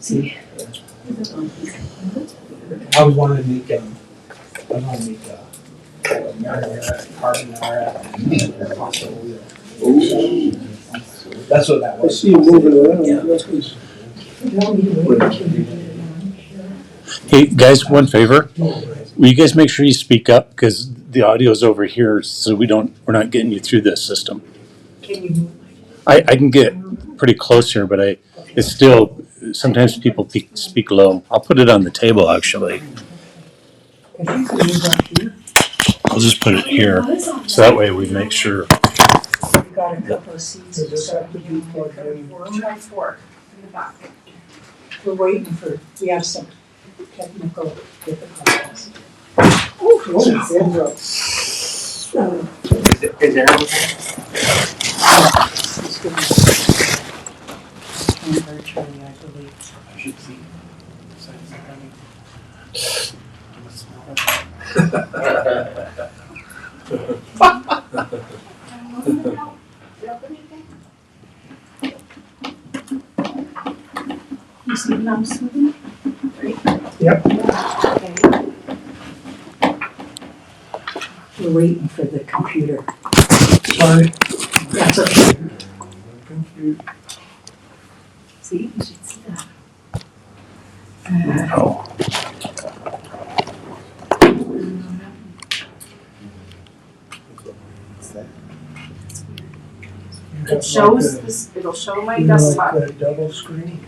See? I would want to make a marinara, carbonara, and possibly. That's what that I was. see you moving around. Yeah. Hey, guys, one favor. Will you guys make sure you speak up because the audio's over here, so we're not getting you through this system. Can you move? I can get pretty close here, but it's still, sometimes people speak low. I'll put it on the table, actually. I'll just put it here, so that way we make sure. We've got a couple of seats. Does this have to be plugged in? Room by four in the back. We're waiting for, we have some technical difficulties. Is there? It's good. And virtually, I believe. I should see. You see the mouse moving? Yep. Okay. We're waiting for the computer. Sorry. That's okay. See, you should see that. Oh. It shows this, it'll show my You know, desktop. like the double screen.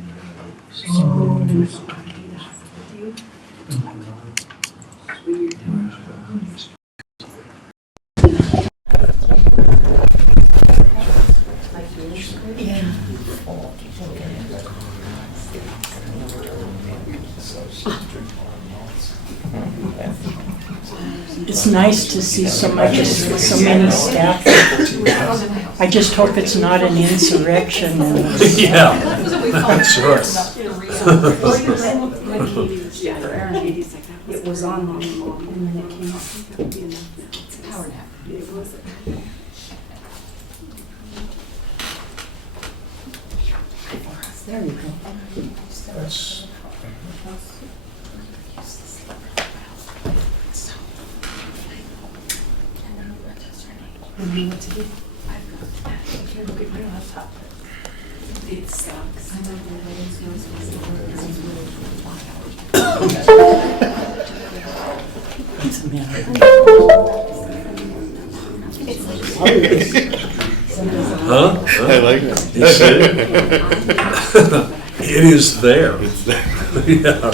It's nice to see so many staff. I just hope it's not an insurrection. Yeah. Sure. It was on long and then it came off. That would be enough now. It's a power nap. It was. There you go. That's, Look at my laptop. It sucks. What's the matter? Huh? I like it. It is there. Yeah.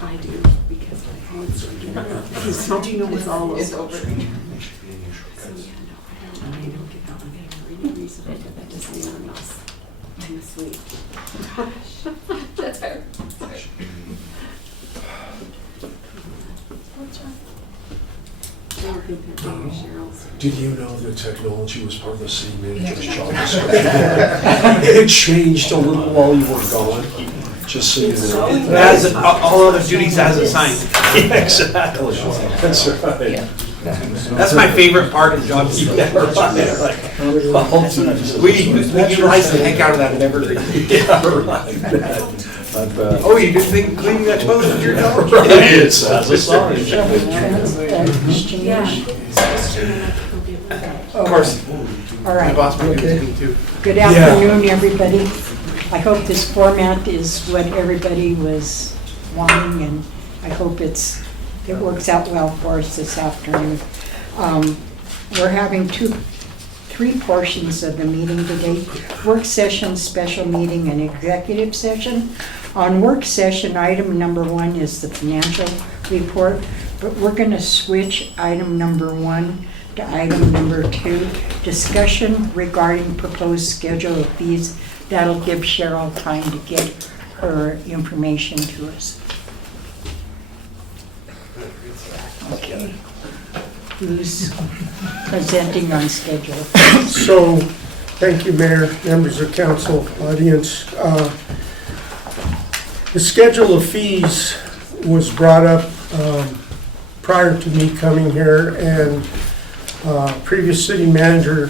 I do, because how do you know it's all over? So, yeah, no, I don't get that one. I don't really reason it, but that just means I'm asleep. That's fair. Did you know that technology was part of the city manager's job description? It changed a little while you were gone, just so you know. It has, all other duties as assigned. Yeah, exactly. That's right. That's my favorite part of the job. We utilize the heck out of that in Evergreen. Yeah, right. I bet. Oh, you didn't think cleaning that toilet was your job? It's as a sign. Yeah. Of course, All my right. boss would do it to me too. Good afternoon, everybody. I hope this format is what everybody was wanting, and I hope it works out well for us this afternoon. We're having three portions of the meeting today: work session, special meeting, and executive session. On work session, item number 1 is the financial report, but we're going to switch item number 1 to item number 2, discussion regarding proposed schedule of fees. That'll give Cheryl time to get her information to us. Okay. Who's presenting on schedule? so, thank you, Mayor, members of council, audience. The schedule of fees was brought up prior to me coming here, and previous city manager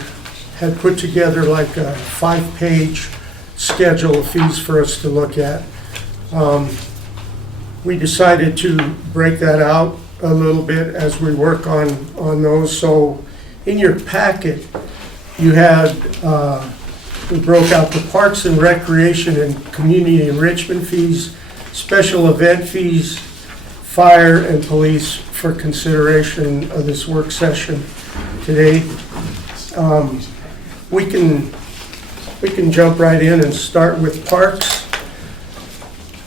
had put together like a 5-page schedule of fees for us to look at. We decided to break that out a little bit as we work on those. So in your packet, you had, we broke out the parks and recreation and community enrichment fees, special event fees, fire and police for consideration of this work session today. We can jump right in and start with parks.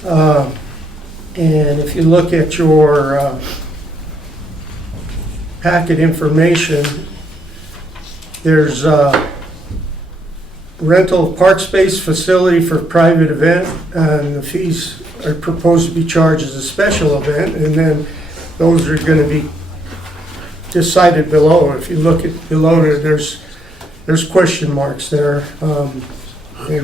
And if you look at your packet information, there's rental of park space facility for private event, and the fees are proposed to be charged as a special event, and then those are going to be decided below. If you look at below there, there's question marks there. And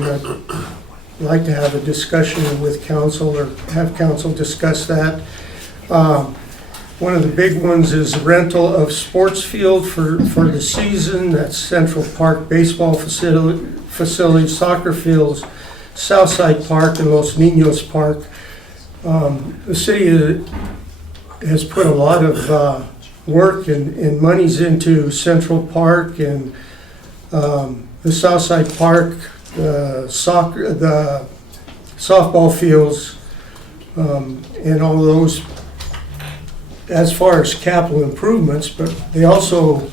I'd like to have a discussion with council, or have council discuss that. One of the big ones is rental of sports field for the season. That's Central Park baseball facility, soccer fields, Southside Park, and Los Niños Park. The city has put a lot of work and monies into Central Park and the Southside Park, the softball fields, and all those as far as capital improvements, but we also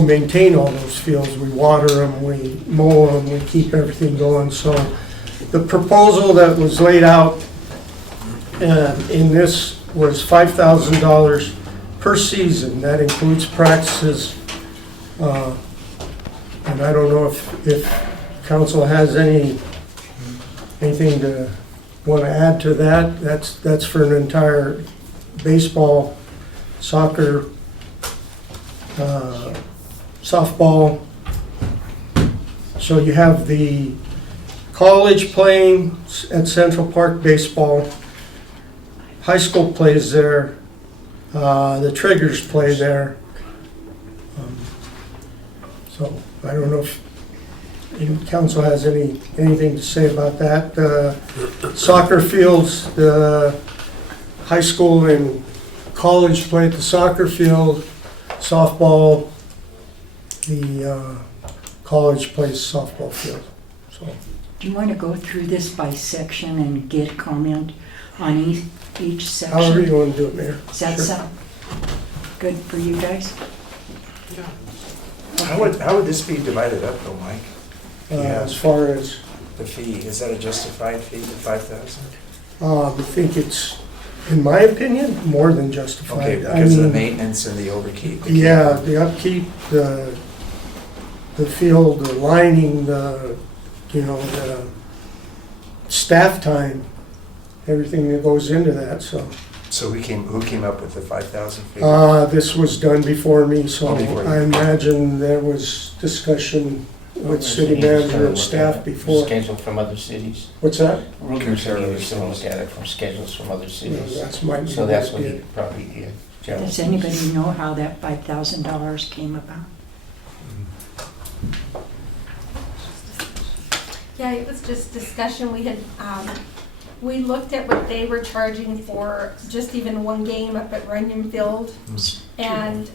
maintain all those fields. We water them, we mow them, we keep everything going. So the proposal that was laid out in this was $5,000 per season. That includes practices, and I don't know if council has anything to want to add to that. That's for an entire baseball, soccer, softball. So you have the college playing at Central Park baseball, high school plays there, the Triggers play there. So I don't know if any council has anything to say about that. Soccer fields, the high school and college play at the soccer field, softball, the college plays softball field. So, Do you want to go through this by section and get comment on each section? however you want to do it, Mayor. Does that Sure. sound good for you guys? How would this be divided up though, Mike? As far as, The fee, is that a justified fee, the 5,000? I think it's, in my opinion, more than justified. Okay, I because of the mean, maintenance and the overkeep. yeah, the upkeep, the field, the lining, the staff time, everything that goes into that, so. So who came up with the 5,000 fee? This was done before me, so Oh, before you. I imagine there was discussion with city manager and staff before. Schedule from other cities. What's that? We're going to look at it from schedules from other cities. That's my. So that's what he probably did. General Does fees. anybody know how that $5,000 came about? Yeah, it was just discussion. We had, we looked at what they were charging for just even one game up at Runyon Field. And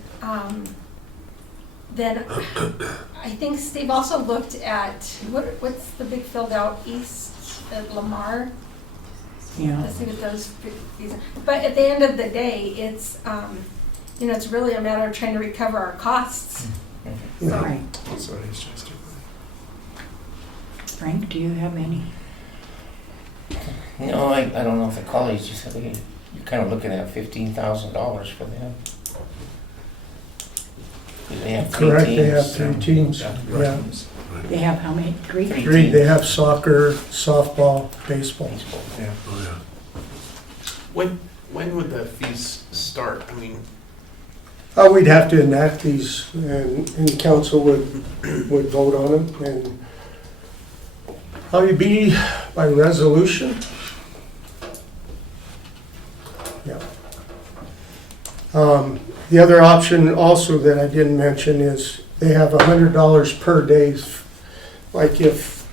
then I think Steve also looked at, what's the big field out east at Lamar? Yeah. Let's see what those fees are. But at the end of the day, it's, it's really a matter of trying to recover our costs. Yeah. Right. That's what he's justifying. Frank, do you have any? No, I don't know if the college, you're kind of looking at $15,000 for them. They have three Correct, teams. they have 3 teams, yeah. They have how many? Three? Three. 3, they have soccer, softball, baseball. Baseball. Yeah. When would the fees start? I mean, We'd have to enact these, and council would vote on them, and probably be by resolution. Yeah. The other option also that I didn't mention is they have $100 per day. Like if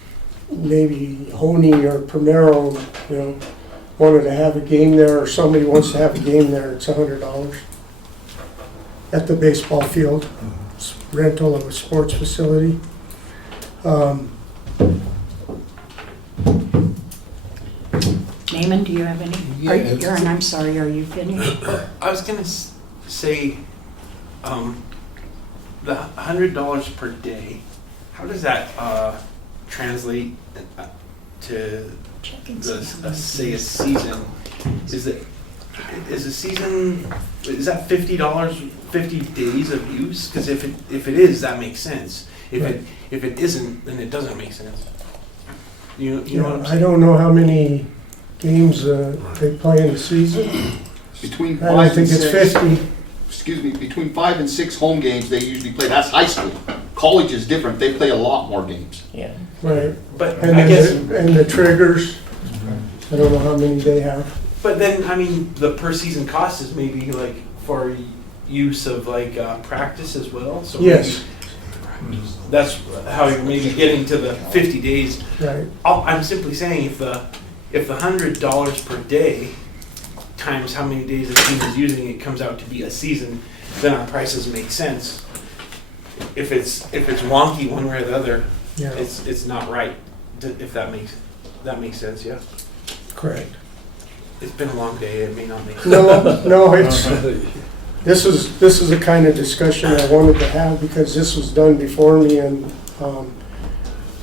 maybe Honey or Primero, wanted to have a game there, or somebody wants to have a game there, it's $100 at the baseball field. It's rental of a sports facility. Naaman, do you have any? Aaron, I'm sorry, are you finished? I was gonna say, the $100 per day, how does that translate to Check and see how many say a days. season? Is a season, is that $50, 50 days of use? Because if it is, that makes sense. If it isn't, then it doesn't make sense. You know what I'm I saying? don't know how many games they play in the season. Between I 5 think and it's 6, 50. excuse me, between 5 and 6 home games they usually play. That's high school. College is different. They play a lot more games. Yeah. Right. But And I guess, and the triggers, I don't know how many they have. but then, I mean, the per season cost is maybe like for use of like practice as well? So Yes, maybe that's how you're maybe getting to the 50 days. right. I'm simply saying if the $100 per day times how many days the team is using it comes out to be a season, then our prices make sense. If it's wonky one way or the other, Yeah, it's not right. If that makes sense, yeah. correct. It's been a long day. It may not make sense. No, this is the kind of discussion I wanted to have because this was done before me and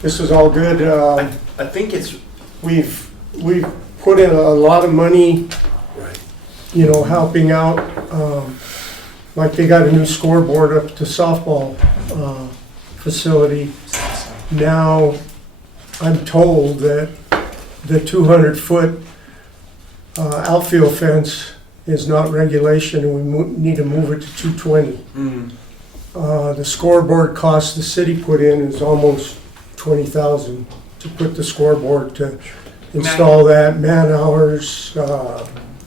this is all good. I think it's We've put in a lot of money, right. helping out. Like they got a new scoreboard up at the softball facility. Now, I'm told that the 200-foot outfield fence is not regulation and we need to move it to 220. The scoreboard cost the city put in is almost $20,000 to put the scoreboard, to install that, man hours,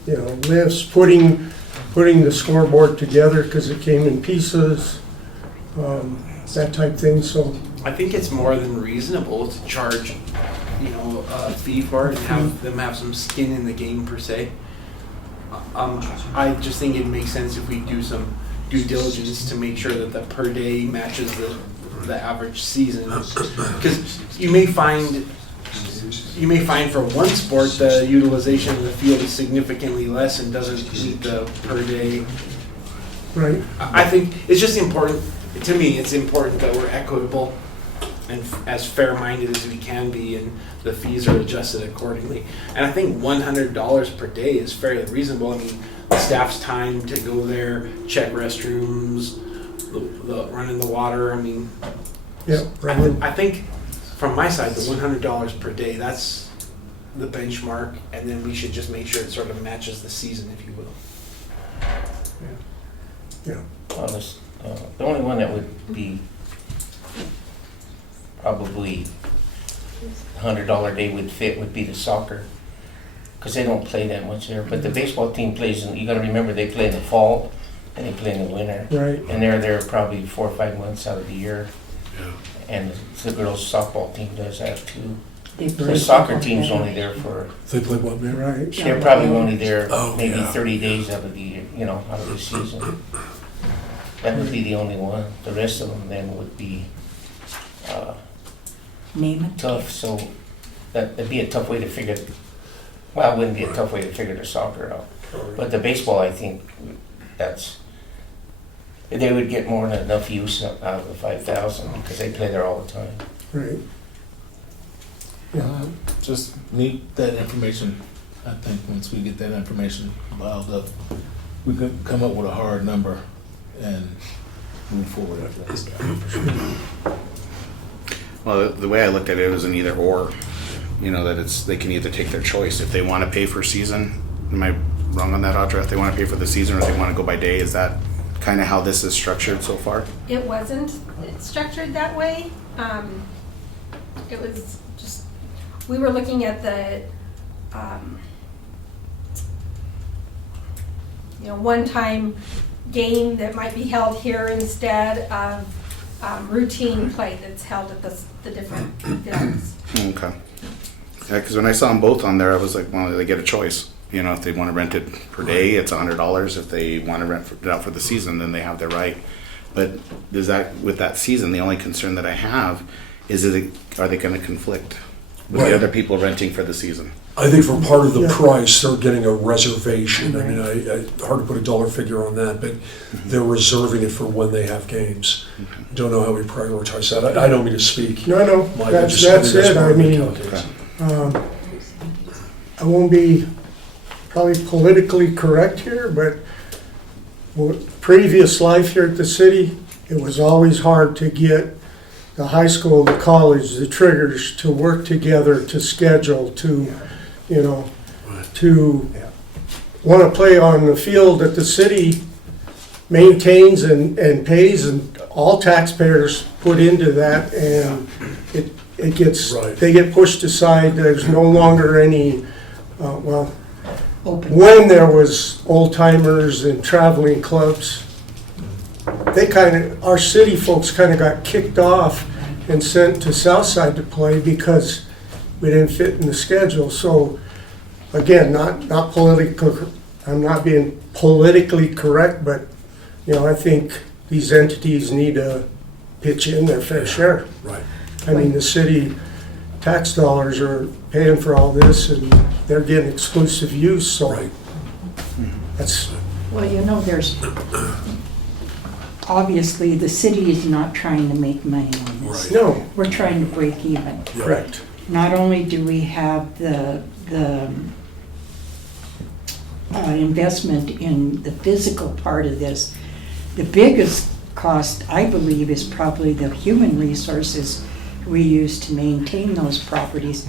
lifts, putting the scoreboard together because it came in pieces, that type thing, so. I think it's more than reasonable to charge, a fee for it and have them have some skin in the game per se. I just think it makes sense if we do some due diligence to make sure that the per day matches the average season. Because you may find for one sport the utilization of the field is significantly less and doesn't meet the per day. Right. I think it's just important, to me, it's important that we're equitable and as fair-minded as we can be, and the fees are adjusted accordingly. And I think $100 per day is fairly reasonable. I mean, the staff's time to go there, check restrooms, the running the water. I mean, Yeah, right. I think from my side, the $100 per day, that's the benchmark, and then we should just make sure it sort of matches the season, if you will. Yeah. Well, the only one that would be probably $100 day would fit would be the soccer, because they don't play that much there. But the baseball team plays, and you got to remember they play in the fall and they play in the winter, Right. and they're there probably 4 or 5 months out of the year. And the girls' softball team does that too. The soccer team's only there for, They play what, man? Right. they're probably only there Oh, maybe yeah. 30 days out of the year, out of the season. That would be the only one. The rest of them then would be Naaman? tough, so that'd be a tough way to figure, well, it wouldn't be a tough way to figure the soccer out. But the baseball, I think they would get more than enough use out of the 5,000 because they play there all the time. Right. Yeah. Just need that information. I think once we get that information piled up, we could come up with a hard number and move forward after that. Well, the way I looked at it was an either or, that they can either take their choice. If they want to pay for season, am I wrong on that, Audra? If they want to pay for the season or if they want to go by day, is that kind of how this is structured so far? It wasn't structured that way. It was just, we were looking at the one-time game that might be held here instead of routine play that's held at the different fields. Okay. Yeah, because when I saw them both on there, I was like, well, they get a choice. You know, if they want to rent it per day, it's $100. If they want to rent it out for the season, then they have their right. But does that, with that season, the only concern that I have is, are they going to conflict with Right. the other people renting for the season? I think for part of the Yeah. price, they're getting a reservation. I mean, hard to put a dollar figure on that, but they're reserving it for when they have games. Don't know how we prioritize that. I don't mean to speak. No, Mike, that's just think it. part I of the mean, calculus. I won't be probably politically correct here, but previous life here at the city, it was always hard to get the high school, the college, the triggers to work together, to schedule, to, to want to play on the field that the city maintains and pays, and all taxpayers put into that, and it gets, Right. they get pushed aside. There's no longer any, Open. when there was old timers and traveling clubs, our city folks kind of got kicked off and sent to Southside to play because we didn't fit in the schedule. So again, not political, I'm not being politically correct, but I think these entities need to pitch in their fair share. Right. I mean, the city tax dollars are paying for all this, and they're getting exclusive use, so Right. that's, Well, there's, obviously, the city is not trying to make money on this. Right. no, We're trying to break even. Yeah. correct. Not only do we have the investment in the physical part of this, the biggest cost, I believe, is probably the human resources we use to maintain those properties.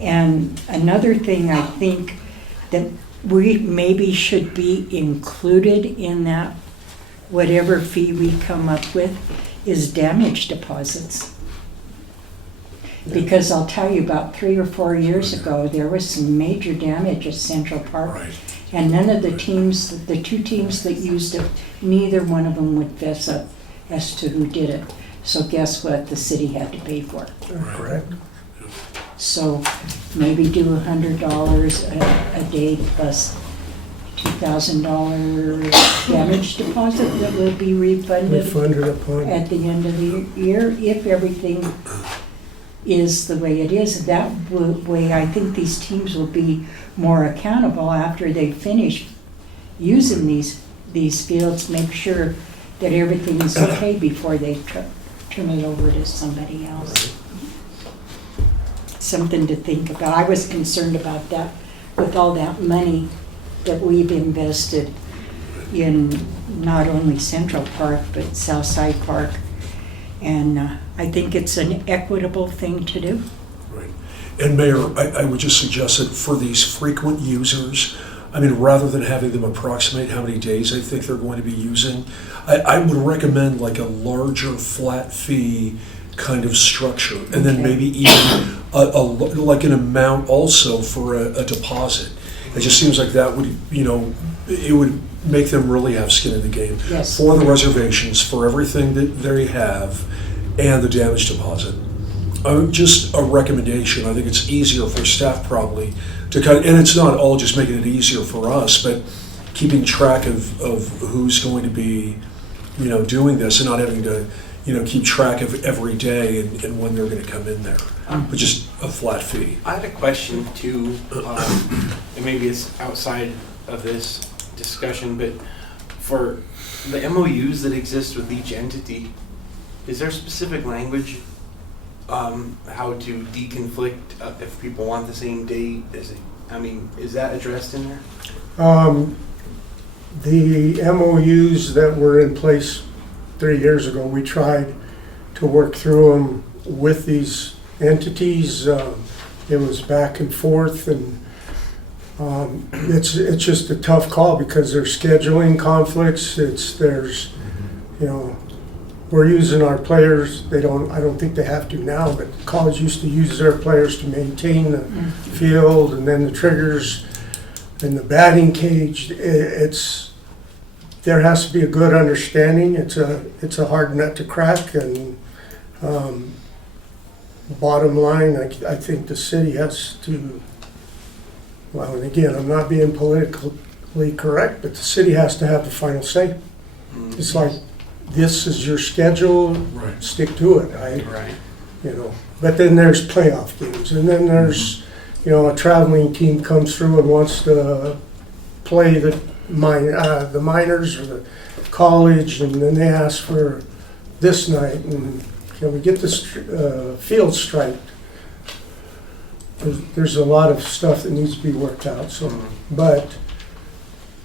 And another thing I think that we maybe should be included in that, whatever fee we come up with, is damage deposits. Because I'll tell you, about 3 or 4 years ago, there was some major damage at Central Park. Right. And none of the teams, the 2 teams that used it, neither one of them would fess up as to who did it. So guess what? The city had to pay for it. Correct. So maybe do $100 a day plus $2,000 damage deposit that will be refunded Refunded upon. at the end of the year if everything is the way it is. That way, I think these teams will be more accountable after they finish using these fields. Make sure that everything is okay before they turn it over to somebody else. Something to think about. I was concerned about that with all that money that we've invested in not only Central Park but Southside Park. And I think it's an equitable thing to do. Right. And Mayor, I would just suggest that for these frequent users, I mean, rather than having them approximate how many days they think they're going to be using, I would recommend like a larger flat fee kind of structure, and then Okay. maybe even like an amount also for a deposit. It just seems like that would, it would make them really have skin in the game. Yes. For the reservations, for everything that they have, and the damage deposit. Just a recommendation. I think it's easier for staff probably to and it's not all just making it easier for us, but keeping track of who's going to be, doing this, and not having to, keep track of every day and when they're going to come in there. But just a flat fee. I had a question too, and maybe it's outside of this discussion, but for the MOUs that exist with each entity, is there specific language how to deconflict if people want the same date? Is that addressed in there? The MOUs that were in place 3 years ago, we tried to work through them with these entities. It was back and forth, and it's just a tough call because there's scheduling conflicts. We're using our players. I don't think they have to now, but college used to use their players to maintain the field, and then the triggers and the batting cage. there has to be a good understanding. It's a hard nut to crack, and bottom line, I think the city has to, well, and again, I'm not being politically correct, but the city has to have the final say. It's like, this is your schedule, Right. stick to it. Right. But then there's playoff games, and then there's, a traveling team comes through and wants to play the minors or the college, and then they ask for this night, and can we get this field striped? There's a lot of stuff that needs to be worked out, so, but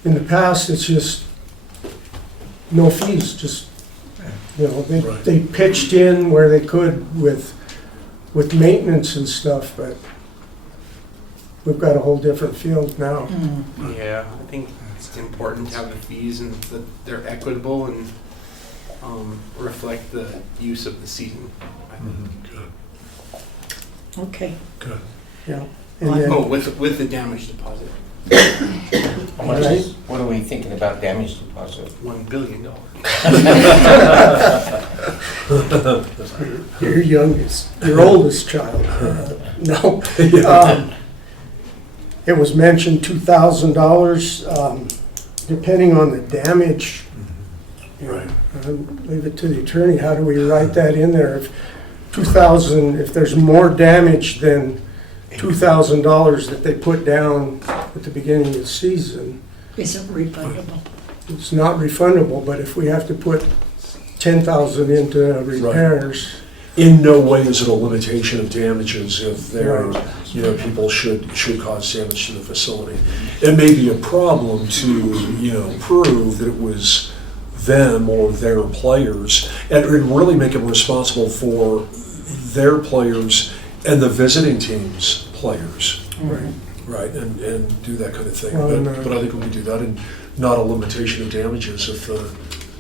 in the past, it's just no fees, just, Right. they pitched in where they could with maintenance and stuff, but we've got a whole different field now. Yeah, I think it's important to have the fees and that they're equitable and reflect the use of the season. I think. Good. Okay. Good. Yeah. And then, Oh, with the damage deposit, How much is, what are we thinking about damage deposit? $1 billion. your oldest child. No. It was mentioned $2,000, depending on the damage. Right. Leave it to the attorney, how do we write that in there? If 2,000, if there's more damage than $2,000 that they put down at the beginning of the season, Isn't refundable. it's not refundable, but if we have to put 10,000 into repairs, In no way is it a limitation of damages if there, people should cause damage to the facility. It may be a problem to, prove that it was them or their players, and really make them responsible for their players and the visiting team's players. Right. Right, and do that kind of thing. Well, But I think we can do that, and not a limitation of damages if the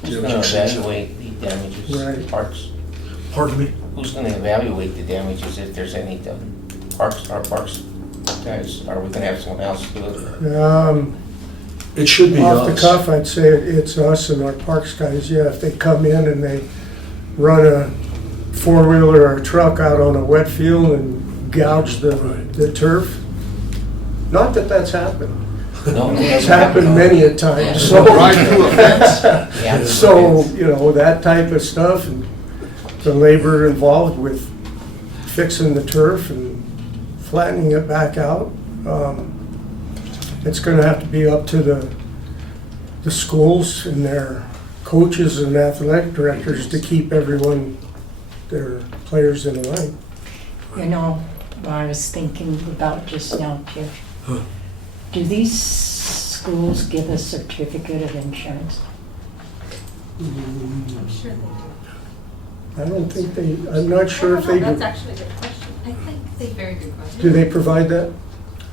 Who's gonna damage exceeds it. evaluate the damages, Right. parks? Pardon me? Who's gonna evaluate the damages if there's any, our parks guys, are we gonna have someone else do it? It should be Off the us. cuff, I'd say it's us and our parks guys, yeah, if they come in and they run a four-wheeler or a truck out on a wet field and gouge the turf. Not that that's happened. No, It's happened many a time, so. Right through a fence. Yeah. So, that type of stuff, and the labor involved with fixing the turf and flattening it back out. It's gonna have to be up to the schools and their coaches and athletic directors to keep everyone, their players in line. What I was thinking about just now, Jeff. Huh. Do these schools give a certificate of insurance? I'm sure they do. I don't think I'm not sure if they That's do. actually a good question. I think it's a very good question. Do they provide that?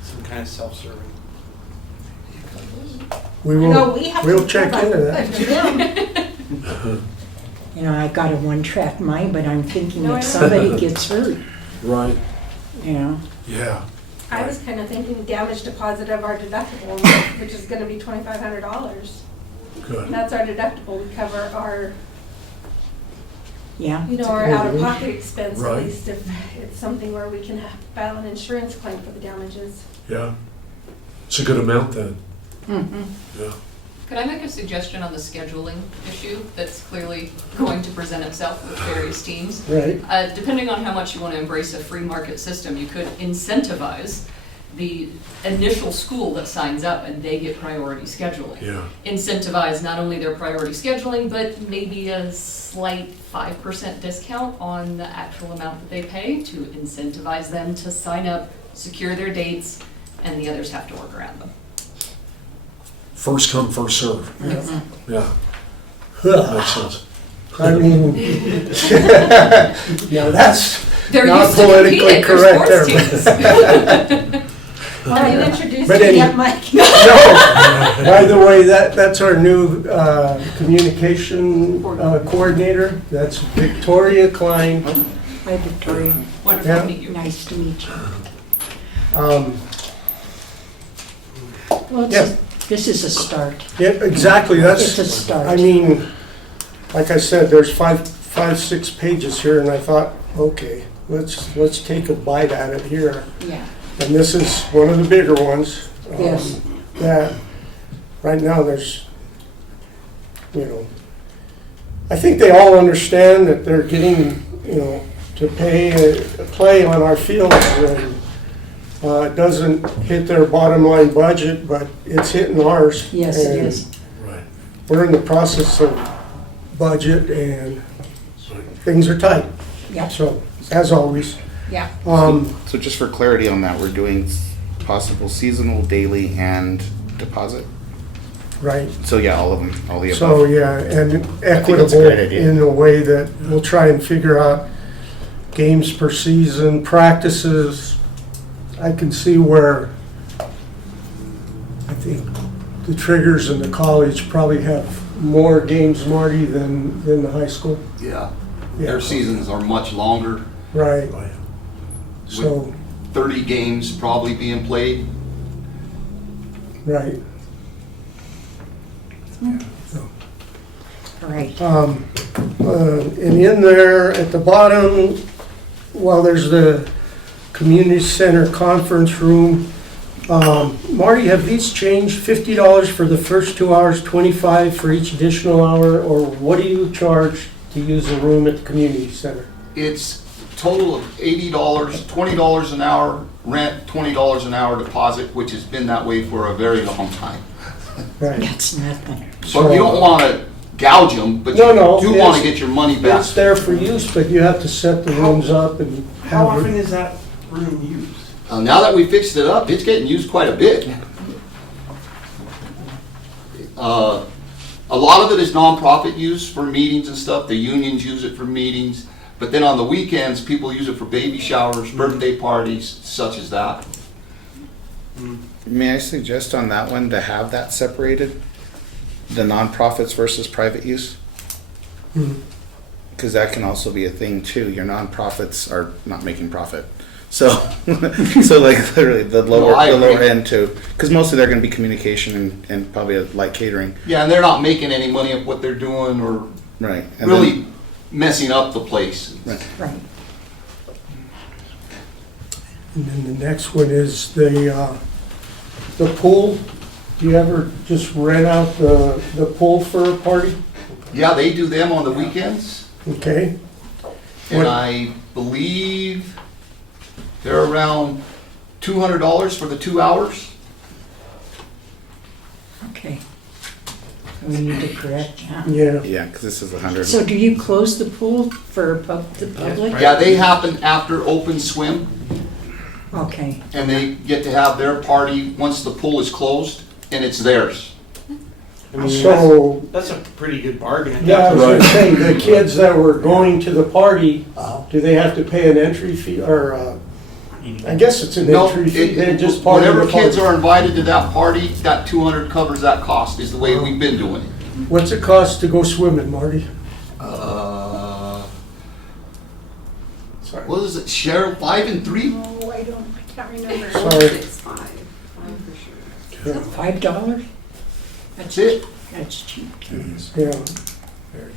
Some kind of self-serving. We I know will, we have we'll to check provide into that. good to them. I got a one-track mind, but I'm thinking No, I if know. somebody gets hurt, Right, Yeah. I was kind of thinking damage deposit of our deductible, which is gonna be $2,500. good. That's our deductible. We cover our, yeah. our out-of-pocket expense, at Right. least if it's something where we can file an insurance claim for the damages. Yeah. It's a good amount then. Mhm. Yeah. Could I make a suggestion on the scheduling issue that's clearly going to present itself with various teams? Right. Depending on how much you want to embrace a free market system, you could incentivize the initial school that signs up and they get priority scheduling. Yeah. Incentivize not only their priority scheduling, but maybe a slight 5% discount on the actual amount that they pay to incentivize them to sign up, secure their dates, and the others have to work around them. First come, first serve. Yeah, Huh. makes sense. I mean, that's They're not used to politically competing, they're correct sports there. teams. Are you introducing But me any- yet, Mike? No, by the way, that's our new communication coordinator. That's Victoria Klein. Hi, Victoria. Wonderful Yeah. to meet you. Nice to meet you. Um, Well, Yeah. This is a start. Yeah, exactly, It's a that's, start. I mean, like I said, there's 6 pages here, and I thought, okay, let's take a bite at it here. Yeah. And this is one of the bigger ones. Yes. That, right now, there's, you know, I think they all understand that they're getting, you know, to play on our fields, and it doesn't hit their bottom line budget, but it's hitting ours. Yes, it And is. Right. We're in the process of budget, and things are tight. Yeah, So, as always, yeah. So just for clarity on that, we're doing possible seasonal, daily, and deposit? right. So yeah, all of them, all the So, above. yeah, and that's a equitable great idea. in a way that we'll try and figure out games per season, practices. I can see where I think the Triggers and the college probably have more games, Marty, than the high school. Yeah, Yeah. their seasons are much longer, Right, Right. so, 30 games probably being played. right. All right. And in there, at the bottom, well, there's the community center conference room. Marty, have these changed? $50 for the first 2 hours, 25 for each additional hour, or what do you charge to use the room at the community center? It's a total of $80, $20 an hour rent, $20 an hour deposit, which has been that way for a very long time. Right. That's nothing. So you don't want to gouge them, but No, you no, do want to it's- get your money back. It's there for use, but you have to set the rooms up and How have often it. is that room used? Now that we fixed it up, it's getting used quite a bit. A lot of it is nonprofit use for meetings and stuff. The unions use it for meetings. But then on the weekends, people use it for baby showers, birthday parties, such as that. May I suggest on that one to have that separated? The nonprofits versus private use? Mhm. Because that can also be a thing too. Your nonprofits are not making profit. So, so like literally the lower, I the lower agree. end too. Because mostly they're going to be communication and probably a light catering. Yeah, and they're not making any money of what they're doing or Right. And really messing up the place. Right. Right. And then the next one is the pool. Do you ever just rent out the pool for a party? Yeah, they do them on the weekends. Okay, And What- I believe they're around $200 for the 2 hours. Okay. We need to correct that. yeah. Yeah, because this is 100. So do you close the pool for the public? Right. Yeah, they happen after open swim, Okay, and they get to have their party once the pool is closed, and it's theirs. I mean, So, that's a pretty good bargain. at yeah, I that was point. gonna say, the kids that were going to the party, do they have to pay an entry fee, or, I guess it's an No, entry fee, they're just part of whenever the kids party. are invited to that party, that 200 covers that cost, is the way we've been doing it. What's it cost to go swimming, Marty? What is it, Cheryl, 5 and 3? Oh, I can't remember. Sorry. It's five for sure. $5? That's it. That's cheap. Yeah,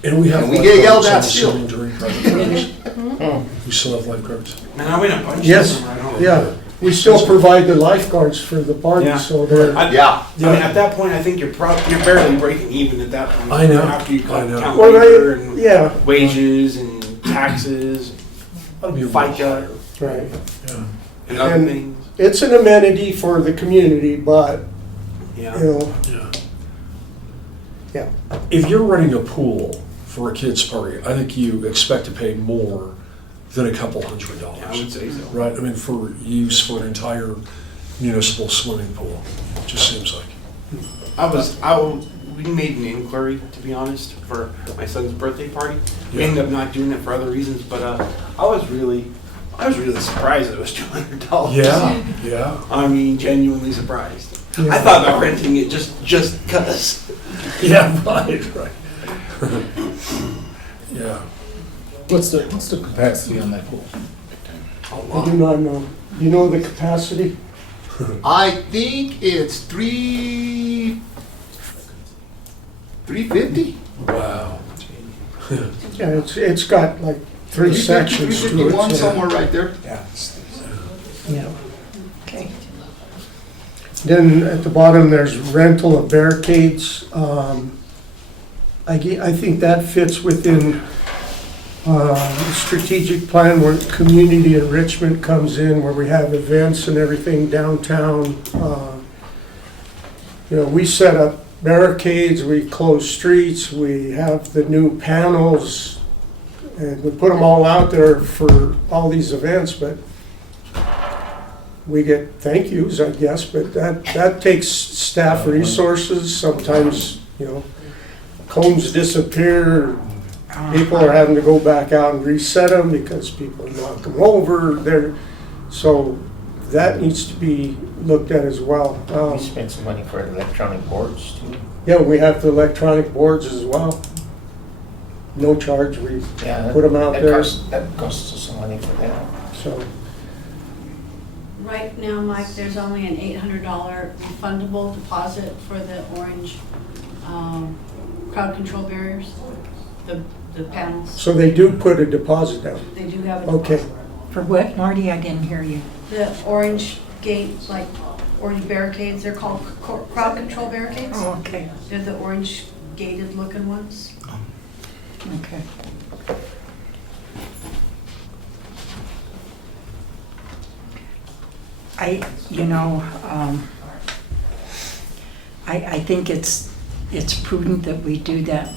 And we have And we get yelled at lifeguards, still. I'm assuming, during private parties. We still have lifeguards. Man, I went a bunch Yes, of them. I don't- yeah, we still provide the lifeguards for the party, Yeah. so they're, Yeah. I mean, at that point, I think you're barely breaking even at that point. I know, After you I know. count well, labor and yeah, wages and taxes, That'll be a little FICA right. Yeah. and other And- things. It's an amenity for the community, but, Yeah. you know, Yeah. yeah. If you're renting a pool for a kid's party, I think you expect to pay more than a couple $100. Yeah, I would say so. Right, I mean, for use for an entire municipal swimming pool, it just seems like. We made an inquiry, to be honest, for my son's birthday party. We Yeah. ended up not doing it for other reasons, but I was really surprised that it was $200. Yeah. I mean, genuinely surprised. Yeah. I thought about renting it just cause. Yeah, right. Yeah. What's the capacity on that pool? I do not know. You know the capacity? I think it's $350. Wow. Yeah, it's got like three sections to it. 351 so- somewhere right there. Yeah. Yeah. Okay. Then at the bottom, there's rental of barricades. I think that fits within the strategic plan where community enrichment comes in, where we have events and everything downtown. We set up barricades, we close streets, we have the new panels, and we put them all out there for all these events, but we get thank yous, I guess, but that takes staff resources. Sometimes, cones disappear, people are having to go back out and reset them because people knock them over. So that needs to be looked at as well. We spent some money for electronic boards too. Yeah, we have the electronic boards as well. No charge, we Yeah, put them out there. That costs us some money for that. So, Right now, Mike, there's only an $800 refundable deposit for the orange crowd control barriers, the panels. so they do put a deposit down. They do have a Okay. deposit. For what, Marty? I didn't hear you. The orange gate, like orange barricades, they're called crowd control barricades. Oh, okay, They're the orange gated looking ones. okay. I think it's prudent that we do that,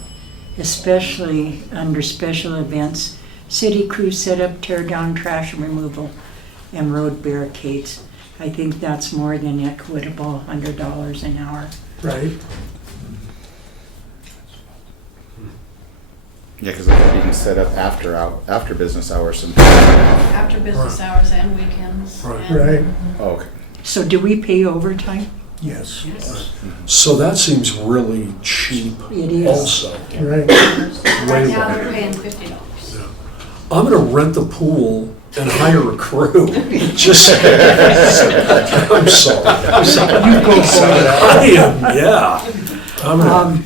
especially under special events. City crews set up, tear down, trash removal, and road barricades. I think that's more than equitable, $100 an hour. Right. Yeah, because they're being set up after business hours and. After business hours and weekends. Right. and- Right. Oh, okay. So do we pay overtime? Yes. Yes. So that seems really cheap It is. also. Right. Right Way now, low. they're paying $50. I'm gonna rent the pool and hire a crew. Just, I'm sorry. You go for it. I am, yeah. I'm gonna, Um,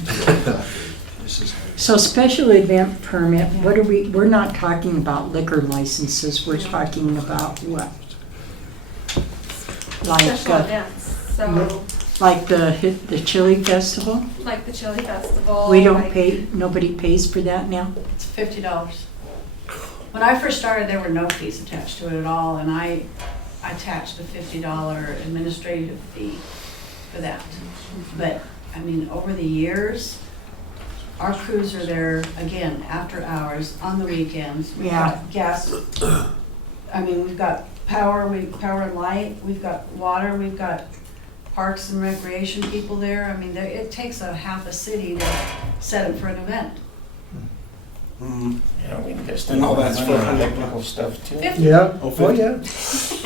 So special event permit, we're not talking about liquor licenses, we're talking about what? Like, Special events, so like the chili festival? like the chili festival. We don't like- pay, nobody pays for that now? It's $50. When I first started, there were no fees attached to it at all, and I attached a $50 administrative fee for that. But, I mean, over the years, our crews are there, again, after hours, on the weekends. We've Yeah. got gas, I mean, we've got power and light, we've got water, we've got parks and recreation people there. I mean, it takes a half a city to set up for an event. We invest And all that's money for on electrical stuff too. 50. Yeah. Oh, Oh, yeah.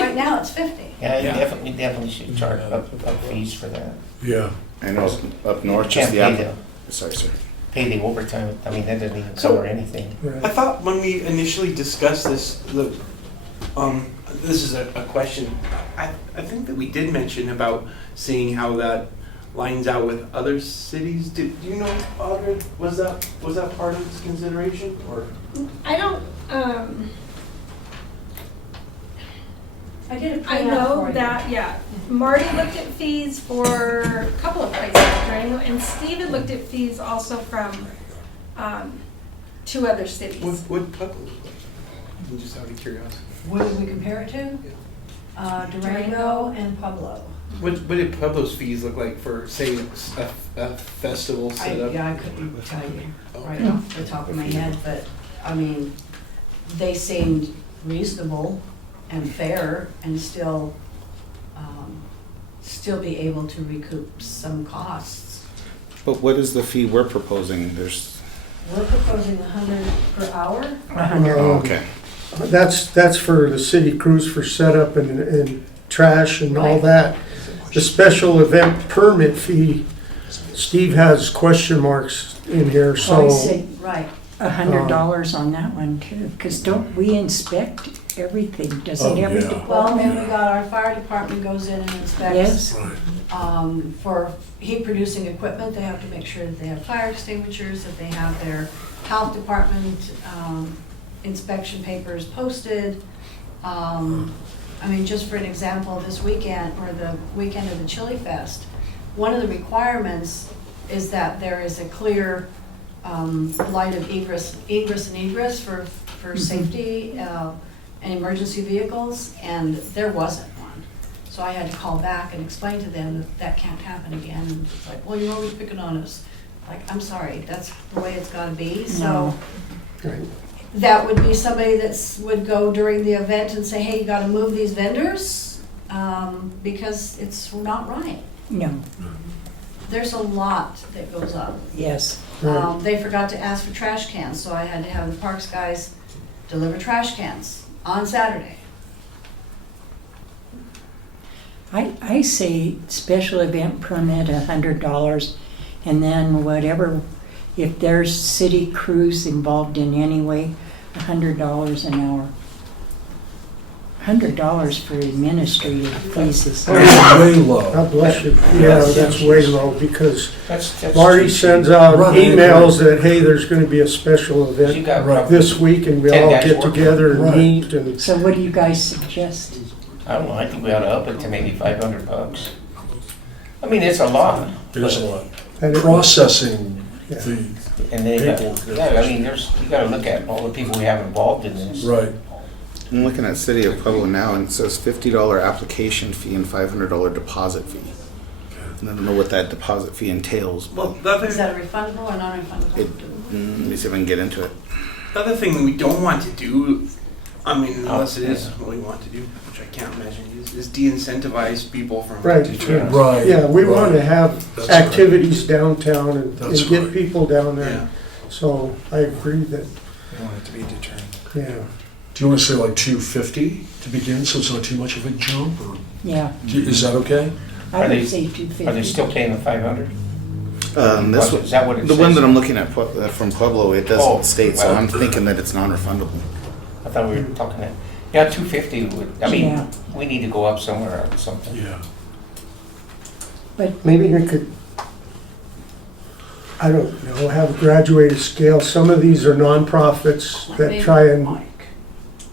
Right now, it's 50. Yeah, Yeah. we definitely should charge up fees for that. yeah. I know up north, You just can't the pay Sorry, sir. pay the overtime. I mean, that doesn't even So- cover anything. I Right. thought when we initially discussed this, this is a question. I think that we did mention about seeing how that lines out with other cities. Do you know, Audrey, was that part of this consideration or? I don't, I did a I printout for know you. that, yeah. Marty looked at fees for a couple of places, right? And Steve had looked at fees also from, 2 other cities. What Pueblo look like? Just out of curiosity. What did we compare it to? Durango and Pueblo. What did Pueblo's fees look like for, say, a festival setup? I couldn't tell you right Okay. off the top of my head, but, I mean, they seemed reasonable and fair and still be able to recoup some costs. But what is the fee we're proposing? There's. We're proposing $100 per hour. Oh, okay. That's for the city crews for setup and trash and all Right. that. The special event permit fee, Steve has question marks in here, Oh, I so see. Right. $100 on that one too, because don't we inspect everything? Doesn't Oh, every yeah. Well, then department? we got our fire department goes in and inspects. Yes, Right. For heat producing equipment, they have to make sure that they have fire extinguishers, that they have their health department inspection papers posted. I mean, just for an example, this weekend, or the weekend of the Chili Fest, one of the requirements is that there is a clear light of egress and egress for safety and emergency vehicles, and there wasn't one. So I had to call back and explain to them that that can't happen again. And it's like, well, you're always picking on us. Like, I'm sorry, that's the way it's gotta be. So Right. that would be somebody that's, would go during the event and say, hey, you gotta move these vendors, because it's not right. no, There's a lot that goes up. yes. Right. They forgot to ask for trash cans, so I had to have the parks guys deliver trash cans on Saturday. I say special event permit $100, and then whatever, if there's city crews involved in any way, $100 an hour. $100 for administrative fees is, That's way low. God bless you. Yeah, that's way low, because That's Marty too sends cheap. out Right, I agree. emails that, hey, there's gonna be a special You event got Right. roughly, this week, and we 10 all guys get working. together and Right. meet, and so what do you guys suggest? I don't know, I think we ought to up it to maybe $500. I mean, it's a lot. It is a lot. and it- Processing Yeah. the, And then, People. yeah, I mean, you gotta look at all the people we have involved in this. right. I'm looking at City of Pueblo now, and it says $50 application fee and $500 deposit fee. And I don't know what that deposit fee entails, but Well, the Is other, that a refundable or non-refundable? let me see if I can get into it. the other thing we don't want to do, I mean, Oh, unless it is yeah. what we want to do, which I can't imagine, is de-incentivize people from. Right, to true. trails. Right. Yeah, we right. wanna have That's right. activities downtown and That's get right. people down Yeah. there. So I agree that, We want it to be deterrent. yeah. Do you want to say like 250 to begin, so it's not too much of a jump, or Yeah, is that okay? I Are they- would say 250. Are they still paying the 500? This one, Is that what it the one says? that I'm looking at from Pueblo, it doesn't Oh, state, so well. I'm thinking that it's non-refundable. I thought we were talking that, yeah, 250 would, I mean, Yeah. we need to go up somewhere or something. Yeah. Maybe we could, I don't know, have a graduated scale. Some of these are nonprofits that Maybe try and like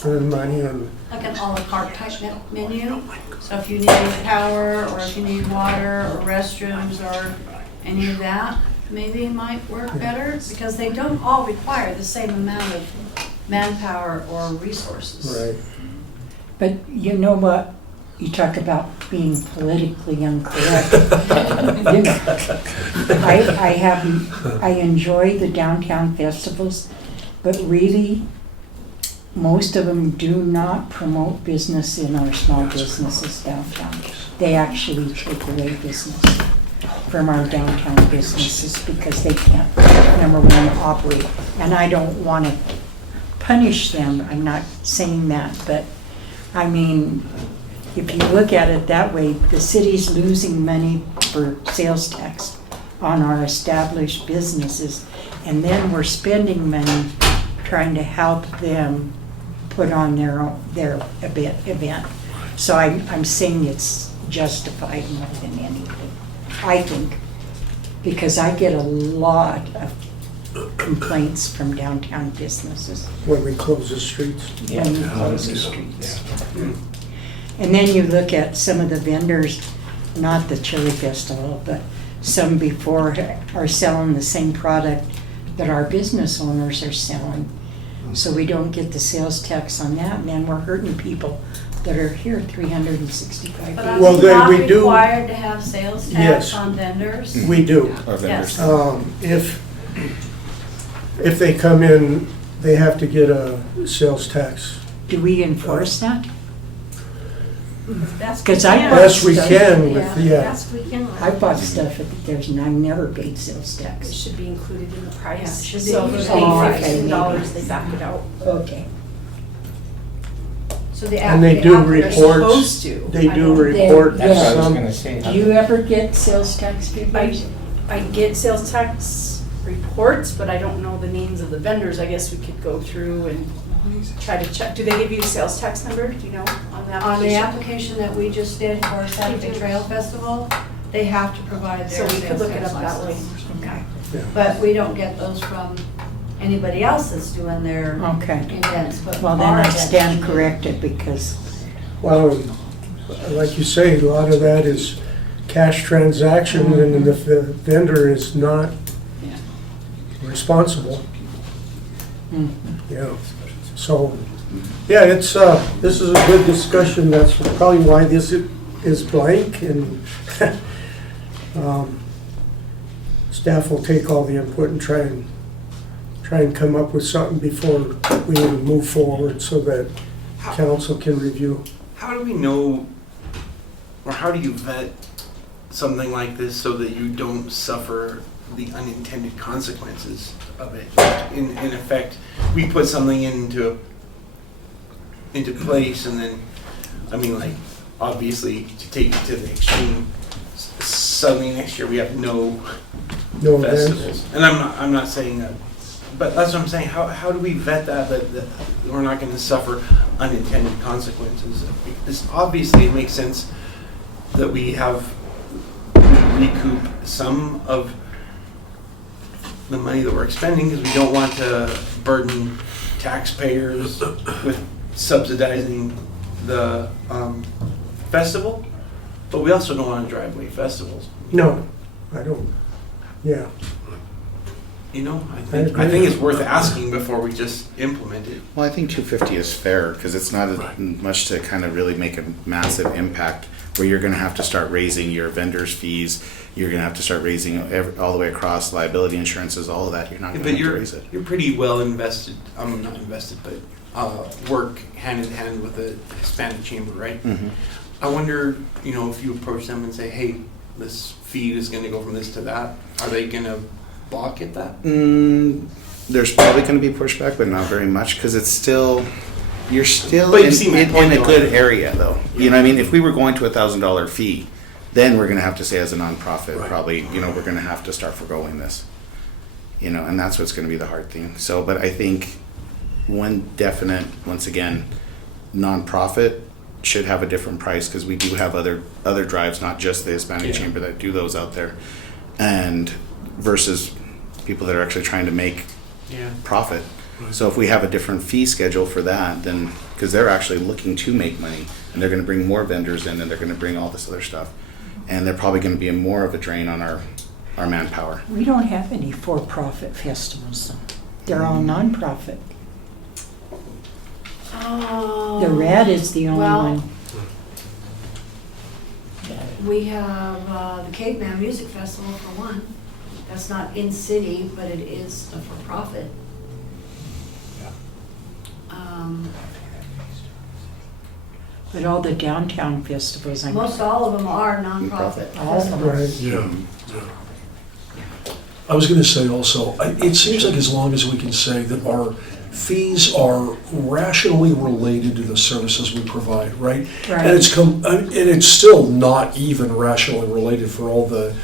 earn money, and an a la carte type menu. So if you need power, or if you need water, or restrooms, or any of that, maybe it might work better, because they don't all require the same amount of manpower or resources. right. But you know what? You talk about being politically incorrect. You know, I enjoy the downtown festivals, but really, most of them do not promote business in our small businesses downtown. They actually take away business from our downtown businesses because they can't, number one, operate. And I don't want to punish them, I'm not saying that, but I mean, if you look at it that way, the city's losing money for sales tax on our established businesses, and then we're spending money trying to help them put on their event. So I'm saying it's justified more than anything, I think, because I get a lot of complaints from downtown businesses When we close the streets. when you close the streets. And then you look at some of the vendors, not the Chili Festival, but some before are selling the same product that our business owners are selling. So we don't get the sales tax on that, and then we're hurting people that are here 365 But days. are Well, we then not we do- required to have sales Yes. tax on vendors? We do. Our vendors. Yes. If they come in, they have to get a sales tax. Do we enforce that? Best 'Cause we I can. Best we can with, yeah. Best we can. I bought stuff at there's, and I've never paid sales It tax. should be included in the Yeah, price. it should So be. if Oh, they okay, pay $15, maybe. they back it out. Okay. So the And they the do applicants- reports. Supposed to. They I do don't- report That's what I was some. gonna say. Do you ever get sales tax figures? I get sales tax reports, but I don't know the names of the vendors. I guess we could go through and try to check. Do they give you a sales tax number, do you know, on that? On the application that we just did for Saturday Trail Festival, they have to provide So their we could sales look it tax up that way. license. Okay. But we don't get those from anybody else that's doing their Okay. events, but Well, then our I events stand do. corrected because, Well, like you say, a lot of that is cash transaction, and if the vendor is not responsible, yeah. So, yeah, it's, this is a good discussion. That's probably why this is blank, and staff will take all the input and try and come up with something before we even move forward so that council can review. How do we know, or how do you vet something like this so that you don't suffer the unintended consequences of it? In effect, we put something into place, and then, I mean, like, obviously, to take it to the extreme, suddenly next year we have no festivals. And I'm not saying that, but that's what I'm saying. How do we vet that we're not going to suffer unintended consequences? Because obviously it makes sense that we recoup some of the money that we're expending, because we don't want to burden taxpayers with subsidizing the festival, but we also don't want to drive away festivals. No, I don't. Yeah. You know, I think it's worth asking before we just implement it. Well, I think 250 is fair because it's not as much to kind of really make a massive impact where you're going to have to start raising your vendors' fees. You're going to have to start raising all the way across liability insurances, all of that. You're not going to have to raise it. You're pretty well invested. I'm not invested, but work hand in hand with the Hispanic Chamber, right? Mm-hmm. I wonder, if you approach them and say, "Hey, this fee is going to go from this to that," are they going to balk at that? There's probably going to be pushback, but not very much because it's still, you're still But you in see my point, a though. good area though. You know what I mean? If we were going to $1,000 fee, then we're going to have to say as a nonprofit, probably, we're going to have to start foregoing this. And that's what's going to be the hard thing. So, but I think one definite, once again, nonprofit should have a different price because we do have other drives, not just the Hispanic Chamber that do those out there, and versus people that are actually trying to make profit. So if we have a different fee schedule for that, then because they're actually looking to make money and they're going to bring more vendors in and they're going to bring all this other stuff, and they're probably going to be more of a drain on our manpower. we don't have any for-profit festivals, though. They're all non-profit. The Rad is the only Well, one. We have the Caveman Music Festival for one. That's not in city, but it is a for-profit. But all the downtown festivals, Most all of them are nonprofit All of them. festivals. Yeah. I was going to say also, it seems like as long as we can say that our fees are rationally related to the services we provide, right? Right. And it's still not even rationally related for all the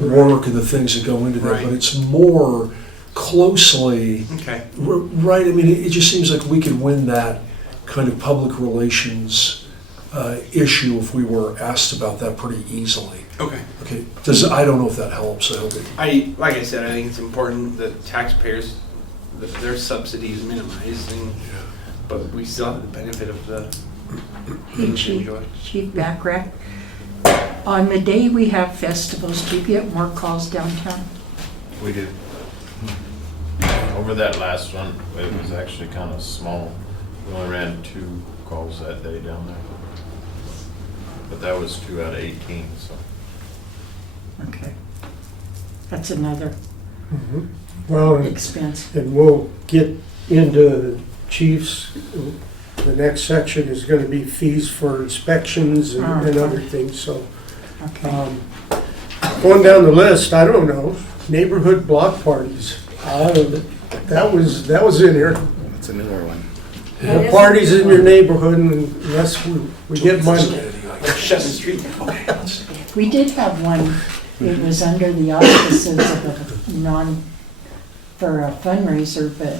work and the things that go into that, Right. but it's more closely, Okay. right? I mean, it just seems like we could win that kind of public relations issue if we were asked about that pretty easily. Okay. Okay, I don't know if that helps. I hope it. Like I said, I think it's important that taxpayers, that their subsidies minimized, but we still have the benefit of the Hey, things we enjoy. Chief Backrack, on the day we have festivals, do you get more calls downtown? We did. Over that last one, it was actually kind of small. We only ran 2 calls that day down there. But that was 2 out of 18, so. Okay. That's another Well, expense. and we'll get into the chiefs. The next section is going to be fees for inspections and other things, so. Okay. Going down the list, I don't know, neighborhood block parties. That was in here. That's a newer one. The parties in your neighborhood unless we get money. Shut the street. We did have one It was under the auspices of for a fundraiser, but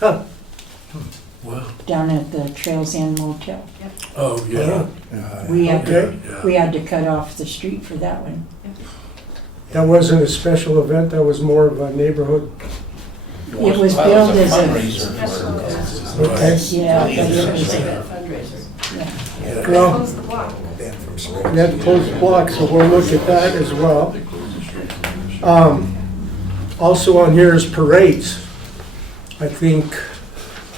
Huh. Wow. down at the Trails End Motel. Oh, yeah. We had Okay. to cut off the street for that one. That wasn't a special event, that was more of a neighborhood. It was Well, billed it was as a, fundraiser for- Okay. yeah, but it was, Fundraiser. Well, Close the block. we had to close the block, so we'll look at that as well. Also on here is parades. I think,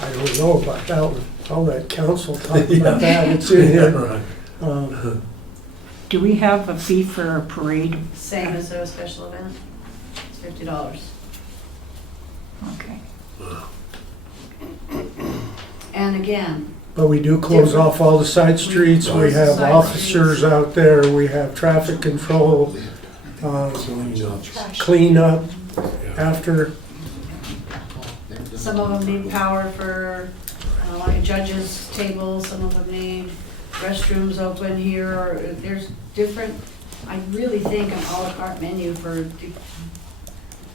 I don't know about that one. I'll let council talk about that. It's in here. do we have a fee for a parade? Same as a special event, it's $50. Okay. And again, But we do close off all the side streets. We have Side officers out there. We have traffic control, cleanup after. some of them need power for, like a judge's table, some of them need restrooms open here, or there's different, I really think an à la carte menu for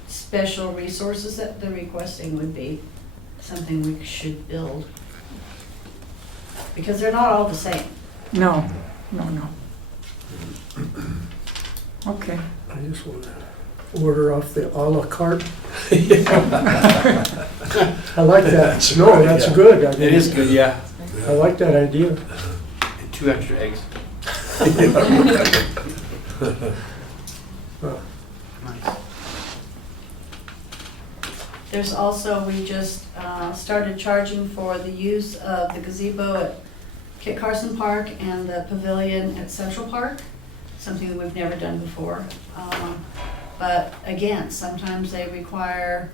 special resources that they're requesting would be something we should build. Because they're not all the same. No. Okay. I just want to order off the à la carte. I like that. No, that's good. I mean, It is good, yeah. I like that idea. And 2 extra eggs. Nice. There's also, we just started charging for the use of the gazebo at Kit Carson Park and the pavilion at Central Park, something that we've never done before. But again, sometimes they require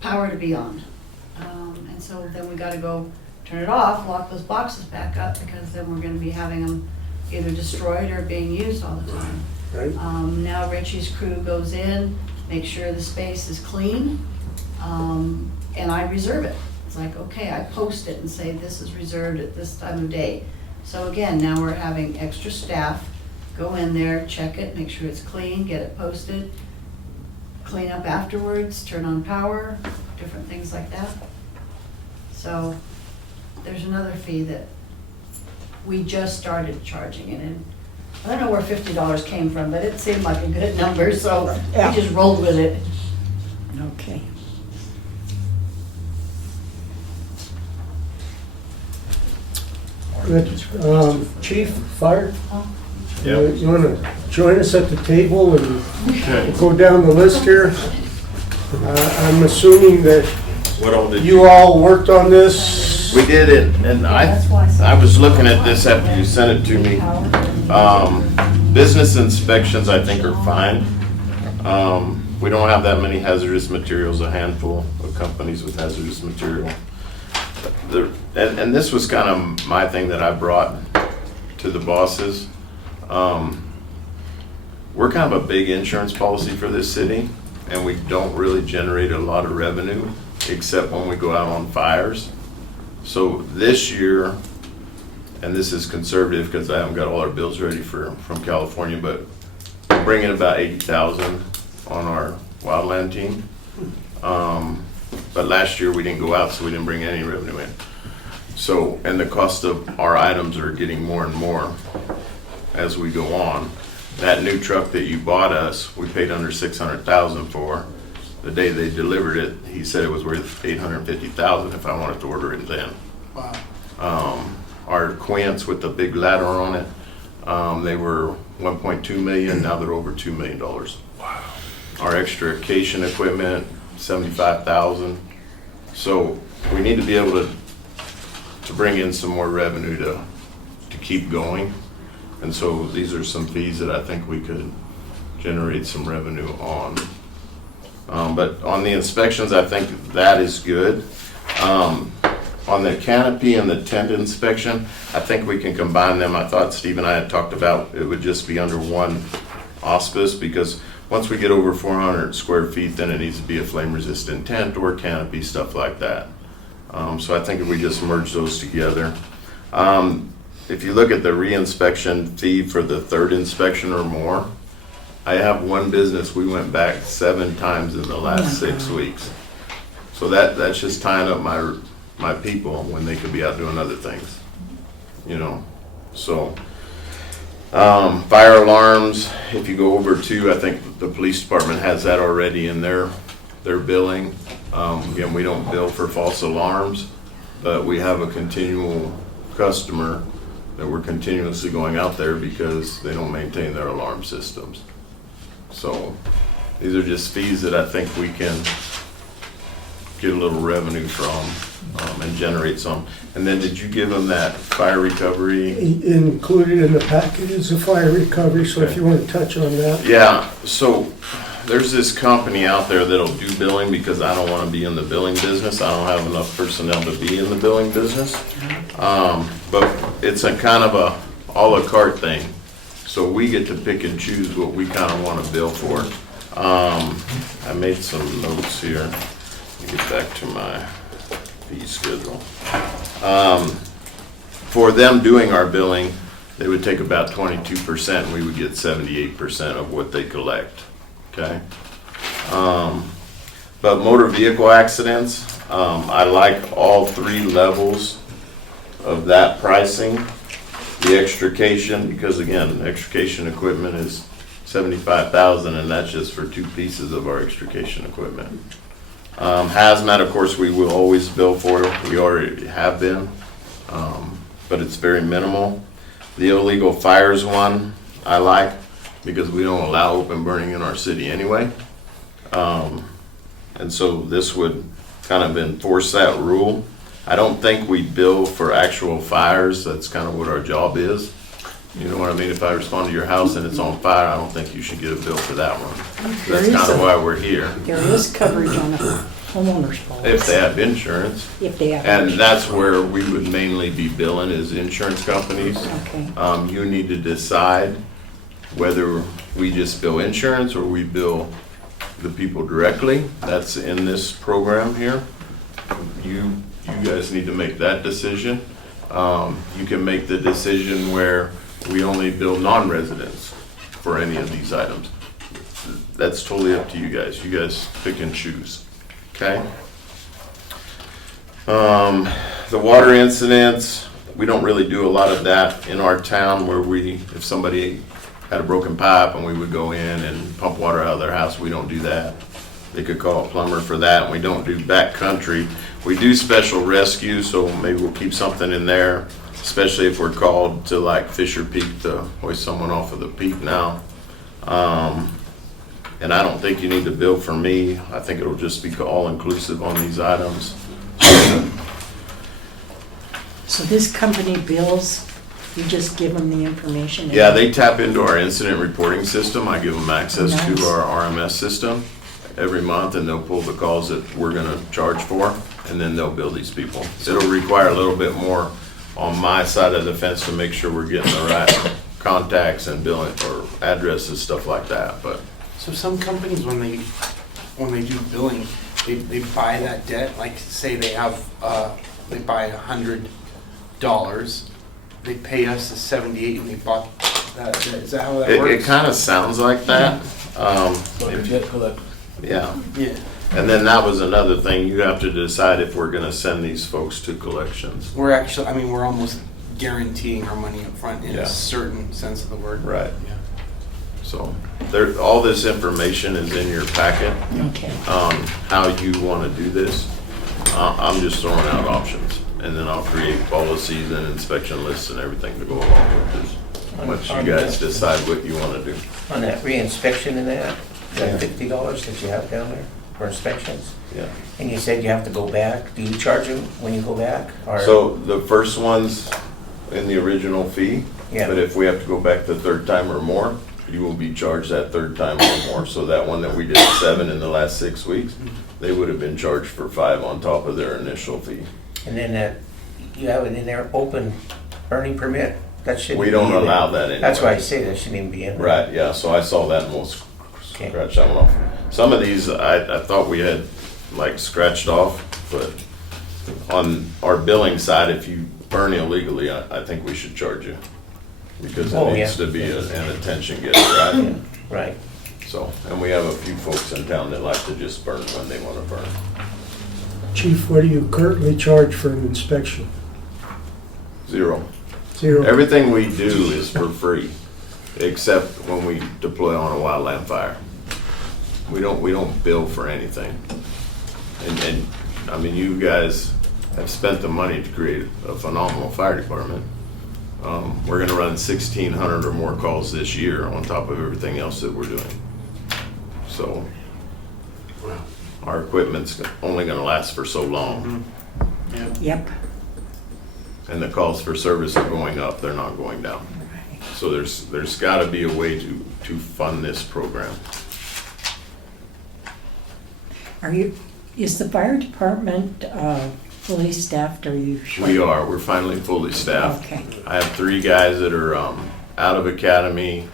power to be on. And so then we gotta go turn it off, lock those boxes back up, because then we're gonna be having them either destroyed or being used all the time. Right. Now Richie's crew goes in, makes sure the space is clean, and I reserve it. It's like, okay, I post it and say this is reserved at this time of day. So again, now we're having extra staff go in there, check it, make sure it's clean, get it posted, clean up afterwards, turn on power, different things like that. So there's another fee that we just started charging it, and I don't know where $50 came from, but it seemed like a good number, so we just rolled with it. Okay. Good. Chief, fire? Yep. You want to join us at the table and Okay. go down the list here? I'm assuming that What all did you all worked on this. We did it, and I was looking at this after you sent it to me. Business inspections, I think, are fine. We don't have that many hazardous materials, a handful of companies with hazardous material. And this was kind of my thing that I brought to the bosses. We're kind of a big insurance policy for this city, and we don't really generate a lot of revenue, except when we go out on fires. So this year, and this is conservative because I haven't got all our bills ready from California, but we're bringing about 80,000 on our wildland team. But last year we didn't go out, so we didn't bring any revenue in. So, and the cost of our items are getting more and more as we go on. That new truck that you bought us, we paid under 600,000 for. The day they delivered it, he said it was worth 850,000 if I wanted to order it then. Wow. Our Quints with the big ladder on it, they were 1.2 million, now they're over $2 million. Wow. Our extrication equipment, 75,000. So we need to be able to bring in some more revenue to keep going. And so these are some fees that I think we could generate some revenue on. But on the inspections, I think that is good. On the canopy and the tent inspection, I think we can combine them. I thought Steve and I had talked about it would just be under one auspice, because once we get over 400 square feet, then it needs to be a flame resistant tent or canopy, stuff like that. So I think if we just merge those together. If you look at the re-inspection fee for the third inspection or more, I have one business, we went back 7 times in the last 6 weeks. So that's just tying up my people when they could be out doing other things, you know? So, fire alarms, if you go over 2, I think the police department has that already in their billing. Again, we don't bill for false alarms, but we have a continual customer that we're continuously going out there because they don't maintain their alarm systems. So these are just fees that I think we can get a little revenue from and generate some. And then did you give them that fire recovery? Included in the package is a fire recovery, so if you want to touch on that. Yeah, so there's this company out there that'll do billing because I don't want to be in the billing business. I don't have enough personnel to be in the billing business. But it's a kind of a a la carte thing. So we get to pick and choose what we kind of want to bill for. I made some notes here. Let me get back to my fee schedule. For them doing our billing, they would take about 22% and we would get 78% of what they collect. Okay. But motor vehicle accidents, I like all 3 levels of that pricing. The extrication, because again, extrication equipment is $75,000 and that's just for 2 pieces of our extrication equipment. Hazmat, of course, we will always bill for. We already have been, but it's very minimal. The illegal fires one I like because we don't allow open burning in our city anyway. And so this would kind of enforce that rule. I don't think we bill for actual fires. That's kind of what our job is. You know what I mean? If I respond to your house and it's on fire, I don't think you should get a bill for that one. That's kind of why we're here. There is coverage on a homeowner's policy. If they have insurance. If they have And insurance. that's where we would mainly be billing is insurance companies. Okay. You need to decide whether we just bill insurance or we bill the people directly. That's in this program here. You guys need to make that decision. You can make the decision where we only bill non-residents for any of these items. That's totally up to you guys. You guys pick and choose, okay? The water incidents, we don't really do a lot of that in our town where if somebody had a broken pipe and we would go in and pump water out of their house, we don't do that. They could call a plumber for that, and we don't do backcountry. We do special rescue, so maybe we'll keep something in there, especially if we're called to like Fisher Peak to hoist someone off of the peak now. And I don't think you need to bill for me. I think it'll just be all-inclusive on these items. So this company bills, you just give them the information? Yeah, they tap into our incident reporting system. I give them access Nice. to our RMS system every month, and they'll pull the calls that we're gonna charge for, and then they'll bill these people. It'll require a little bit more on my side of the fence to make sure we're getting the right contacts and billing or addresses, stuff like that, but. So some companies, when they do billing, they buy that debt, like say they have, they buy $100, they pay us the 78 and they bought that debt. Is that how that It works? kind of sounds like that. Yeah. Yeah. And then that was another thing, you have to decide if we're gonna send these folks to collections. We're actually, I mean, we're almost guaranteeing our money up front in Yeah. a certain sense of the word. Right. Yeah. So, all this information is in your packet. Okay. How you wanna do this. I'm just throwing out options, and then I'll create policies and inspection lists and everything to go along with this. Once you guys decide what you wanna do. On that re-inspection and that Yeah. $50 that you have down there for inspections, Yeah. and you said you have to go back, do you charge them when you go back? Or So the first one's in the original fee, Yeah. but if we have to go back the 3rd time or more, you will be charged that 3rd time or more. So that one that we did 7 in the last 6 weeks, they would have been charged for 5 on top of their initial fee. And then that, you have it in there, open burning permit? That shouldn't We be don't in there. allow that anyway. That's why I say that shouldn't even be in there. Right, yeah, so I saw that and we'll scratch that one off. Some of these, I thought we had like scratched off, but on our billing side, if you burn illegally, I think we should charge you. Because Oh, it needs yeah. to be an attention getter, right? Right. So, and we have a few folks in town that like to just burn when they want to burn. Chief, what do you currently charge for an inspection? Zero. Zero. Everything we do is for free, except when we deploy on a wildland fire. We don't bill for anything. And I mean, you guys have spent the money to create a phenomenal fire department. We're gonna run 1,600 or more calls this year on top of everything else that we're doing. So our equipment's only gonna last for so long. Yep. And the calls for service are going up, they're not going down. So there's gotta be a way to fund this program. Is the fire department fully staffed? Are you sure? We're finally fully staffed. Okay. I have 3 guys that are out of academy,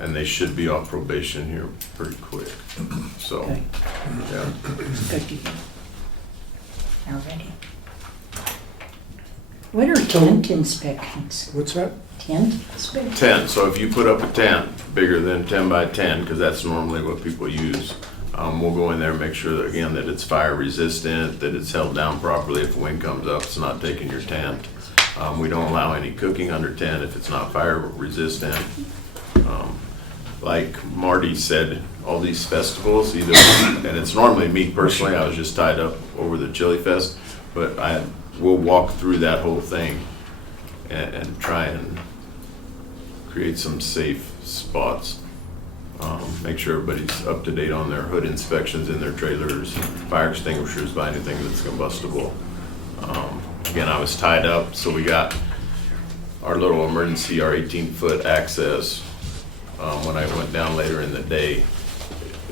and they should be off probation here pretty quick. So, Okay. yeah. Good to hear. Already. What are tent inspections? What's that? Tent inspections? 10, so if you put up a tent bigger than 10 by 10, because that's normally what people use, we'll go in there and make sure that, again, that it's fire resistant, that it's held down properly. If wind comes up, it's not taking your tent. We don't allow any cooking under 10 if it's not fire resistant. Like Marty said, all these festivals, either, and it's normally me personally, I was just tied up over the Chili Fest, but we'll walk through that whole thing and try and create some safe spots. Make sure everybody's up to date on their hood inspections in their trailers, fire extinguishers, by anything that's combustible. Again, I was tied up, so we got our little emergency, our 18-foot access. When I went down later in the day,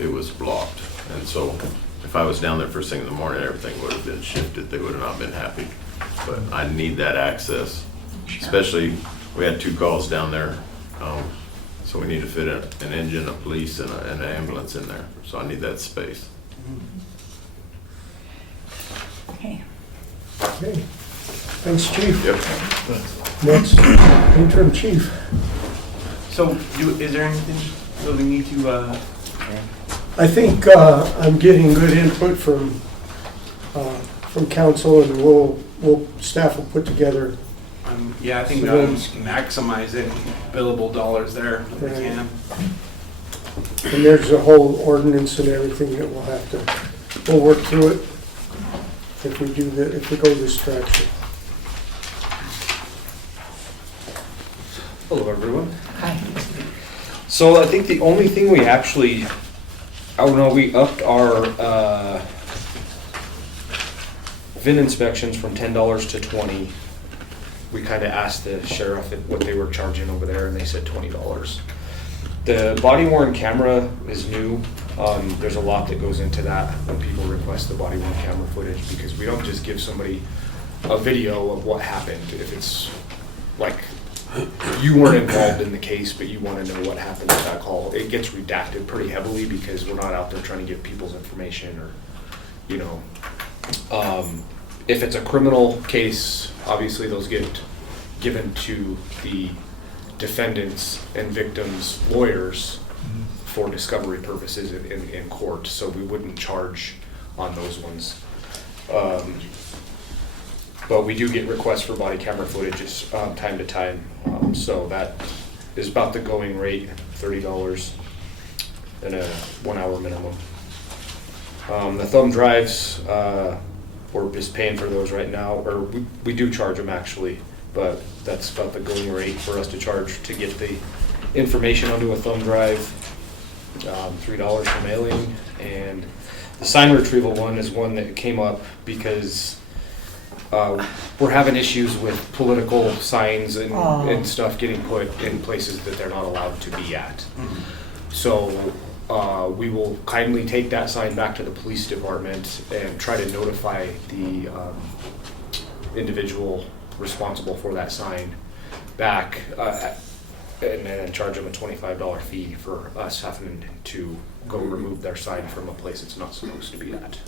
it was blocked. And so if I was down there first thing in the morning, everything would have been shifted. They would have not been happy. But I need that access, especially, we had 2 calls down there. So we need to fit an engine, a police, and an ambulance in there. So I need that space. Okay. Okay. Thanks, Chief. Yep. Next, interim chief. So, is there anything that we need to, I think I'm getting good input from council, and staff will put together. yeah, I think So maximizing billable dollars there if we Right. can. And there's a whole ordinance and everything that we'll work through it if we go this direction. Hello, everyone. Hi. So I think the only thing we actually, I don't know, we upped our VIN inspections from $10 to $20. We kind of asked the sheriff what they were charging over there, and they said $20. The body worn camera is new. There's a lot that goes into that when people request the body worn camera footage, because we don't just give somebody a video of what happened. If it's like you weren't involved in the case, but you want to know what happened with that call, it gets redacted pretty heavily, because we're not out there trying to get people's information, or, you know, if it's a criminal case, obviously those get given to the defendants and victims' lawyers for discovery purposes in court, so we wouldn't charge on those ones. But we do get requests for body camera footage time to time, so that is about the going rate, $30 and a 1 hour minimum. The thumb drives, we're just paying for those right now, or we do charge them actually, but that's about the going rate for us to charge to get the information onto a thumb drive. $3 for mailing, and the sign retrieval one is one that came up because we're having issues with political signs and stuff getting put in places that they're not allowed to be at. So we will kindly take that sign back to the police department and try to notify the individual responsible for that sign back, and then charge them a $25 fee for us having to go remove their sign from a place it's not supposed to be at.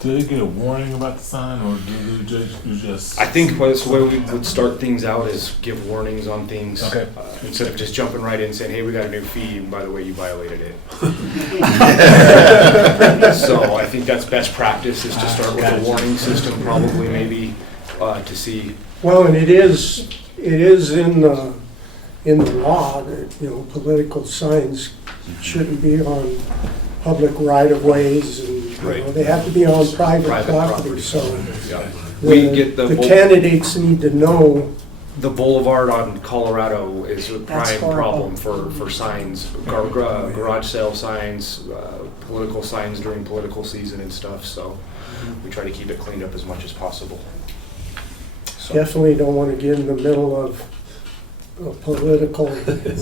Do they get a warning about the sign, or do they just? I think the way we would start things out is give warnings on things. Okay. Instead of just jumping right in and saying, hey, we got a new fee, and by the way, you violated it. So I think that's best practice, is to start with a warning system, probably, maybe, to see. Well, and it is in the law that, you know, political signs shouldn't be on public right-of-ways, and, you know, Right. they have to be on private property, property. so. Yeah. We get The candidates need to know. The boulevard on Colorado is a That's prime horrible. problem for signs, garage sale signs, political signs during political season and stuff, so we try to keep it cleaned up as much as possible. So, Definitely don't want to get in the middle of a political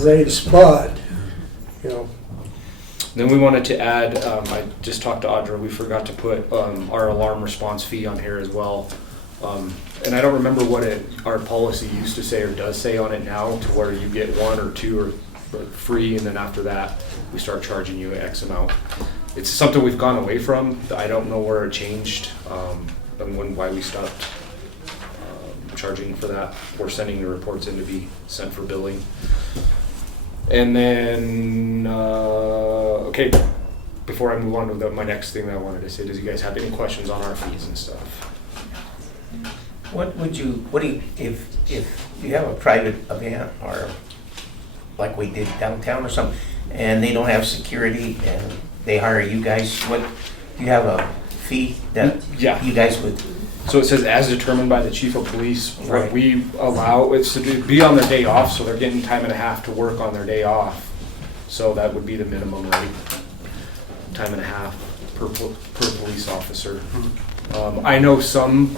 race, but, you know, then we wanted to add, I just talked to Audra, we forgot to put our alarm response fee on here as well. And I don't remember what our policy used to say or does say on it now, to where you get one or two or free, and then after that, we start charging you X amount. It's something we've gone away from. I don't know where it changed, and why we stopped charging for that, or sending the reports in to be sent for billing. And then, okay, before I move on to my next thing that I wanted to say, does you guys have any questions on our fees and stuff? What do you, if you have a private event, or like we did downtown or something, and they don't have security and they hire you guys, do you have a fee that Yeah. you guys would? So it says as determined by the chief of police. What Right. we allow is to be on their day off, so they're getting time and a half to work on their day off. So that would be the minimum rate, time and a half per police officer. I know some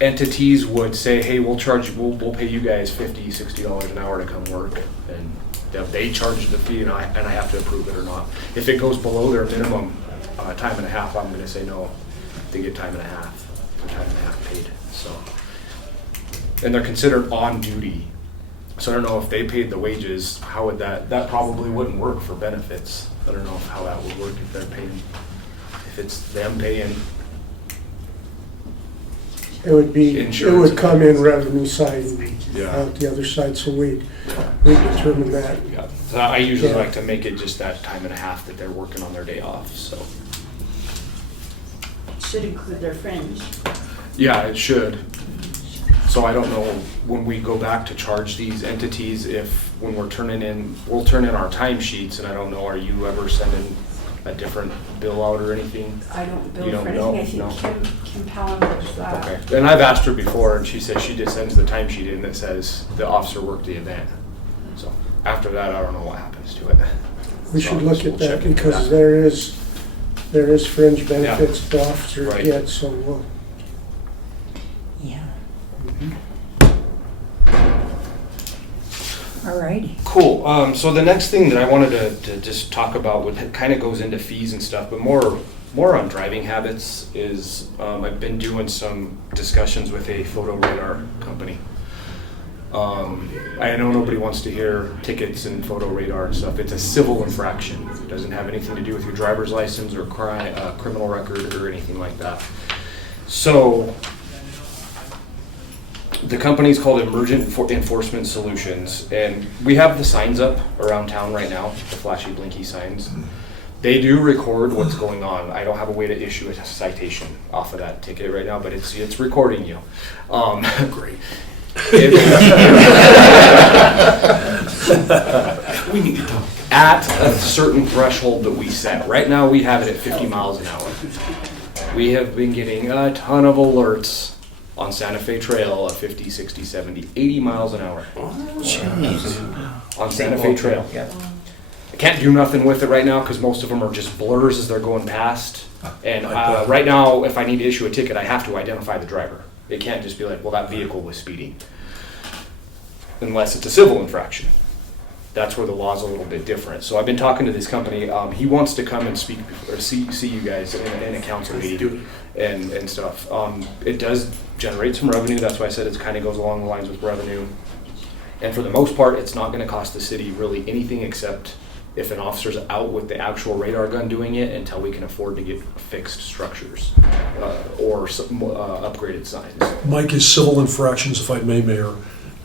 entities would say, hey, we'll pay you guys $50, $60 an hour to come work, and they charge the fee, and I have to approve it or not. If it goes below their minimum time and a half, I'm going to say no. They get time and a half paid. So, and they're considered on duty. So I don't know if they paid the wages. How would that probably wouldn't work for benefits. I don't know how that would work if they're paying. If it's them paying. it would be, it Insurance. would come in revenue side and Yeah. out the other side, so we determine that. Yeah. So I usually Yeah. like to make it just that time and a half that they're working on their day off. So. Should include their fringe. Yeah, it should. So I don't know when we go back to charge these entities, if when we'll turn in our timesheets, and I don't know, are you ever sending a different bill out or anything? I don't bill You don't for know? anything. I No. think Kim Palin does that. Okay. And I've asked her before, and she says she just sends the timesheet in that says the officer worked the event. So after that, I don't know what happens to it. We So should look we'll at check that, into because that. there is fringe benefits the officers Right. get, so we'll. Yeah. All righty. Cool. So the next thing that I wanted to just talk about, kind of goes into fees and stuff, but more on driving habits is I've been doing some discussions with a photo radar company. I know nobody wants to hear tickets and photo radar and stuff. It's a civil infraction. It doesn't have anything to do with your driver's license or criminal record or anything like that. So the company's called Emergent Enforcement Solutions, and we have the signs up around town right now, the flashy blinky signs. They do record what's going on. I don't have a way to issue a citation off of that ticket right now, but it's recording you. Great. We need to talk. At a certain threshold that we set. Right now we have it at 50 miles an hour. We have been getting a ton of alerts on Santa Fe Trail at 50, 60, 70, 80 miles an hour. Jeez. On Santa Fe Trail. Yeah. I can't do nothing with it right now because most of them are just blurs as they're going past. And right now, if I need to issue a ticket, I have to identify the driver. It can't just be like, well, that vehicle was speeding. Unless it's a civil infraction. That's where the law's a little bit different. So I've been talking to this company. He wants to come and speak or see you guys in a council meeting and stuff. It does generate some revenue. That's why I said it kind of goes along the lines with revenue. And for the most part, it's not going to cost the city really anything except if an officer's out with the actual radar gun doing it until we can afford to get fixed structures or some, upgraded signs. Mike, is civil infractions, if I may, Mayor,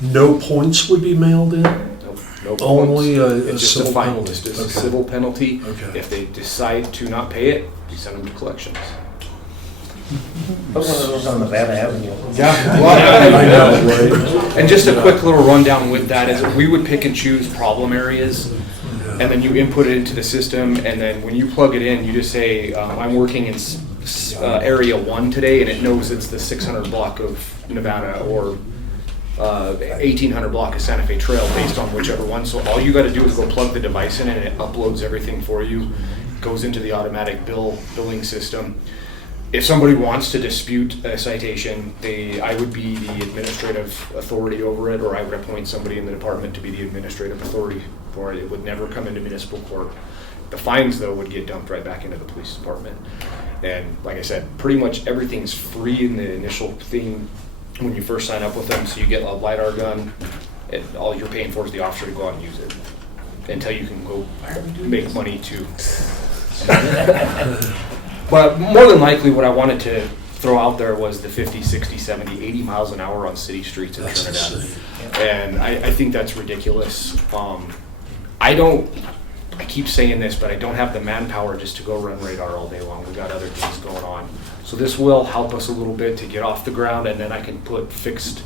no points would be mailed in? No Only points. a It's just civil a fine, penalty. just a Okay. civil penalty. Okay. If they decide to not pay it, we send them to collections. Put one of those on the Van Avenue. I know, right? And just a quick little rundown with that is we would pick and choose problem areas, and then you input it into the system, and then when you plug it in, you just say, I'm working in area 1 today, and it knows it's the 600 block of Nevada or 1800 block of Santa Fe Trail based on whichever one. So all you got to do is go plug the device in, and it uploads everything for you, goes into the automatic billing system. If somebody wants to dispute a citation, I would be the administrative authority over it, or I would appoint somebody in the department to be the administrative authority for it. It would never come into municipal court. The fines, though, would get dumped right back into the police department. And like I said, pretty much everything's free in the initial thing when you first sign up with them. So you get a LiDAR gun, and all you're paying for is the officer to go out and use it until you can go make money too. But more than likely, what I wanted to throw out there was the 50, 60, 70, 80 miles an hour on city streets in Trinidad. And I think that's ridiculous. I keep saying this, but I don't have the manpower just to go run radar all day long. We got other things going on. So this will help us a little bit to get off the ground, and then I can put fixed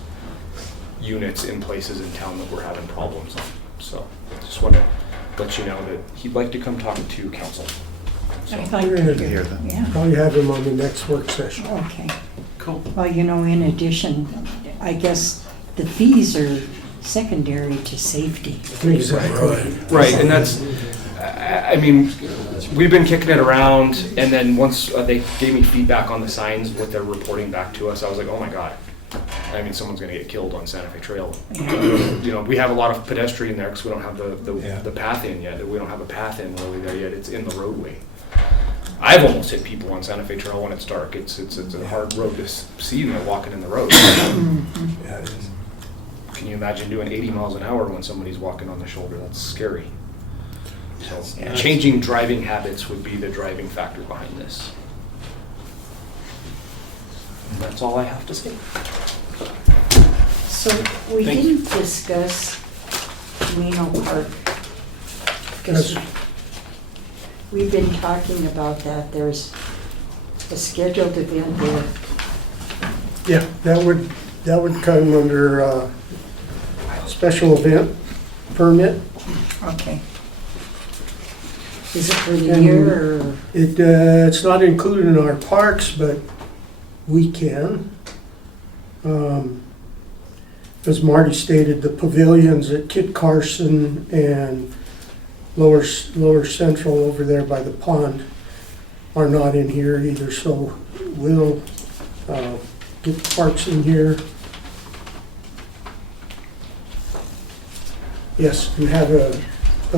units in places in town that we're having problems on. So just want to let you know that he'd like to come talk to council. So, I'd like to hear that. Yeah. Probably have him on the next work session. Okay. Cool. Well, in addition, I guess the fees are secondary to safety. Exactly. Right, and that's, I mean, we've been kicking it around, and then once they gave me feedback on the signs, what they're reporting back to us, I was like, oh my God. I mean, someone's gonna get killed on Santa Fe Trail. We have a lot of pedestrian there because we don't have the path in yet. We don't have a path in really there yet. It's in the roadway. I've almost hit people on Santa Fe Trail when it's dark. It's a hard road to see when they're walking in the road. Yeah, it is. Can you imagine doing 80 miles an hour when somebody's walking on the shoulder? That's scary. So changing driving habits would be the driving factor behind this. And that's all I have to say. So we didn't discuss Camino Park. Because we've been talking about that. There's a scheduled event there. Yeah, that would come under special event permit. Okay. Is it for the year or? It's not included in our parks, but we can. As Marty stated, the pavilions at Kit Carson and Lower Central over there by the pond are not in here either, so we'll get the parks in here. Yes, you have a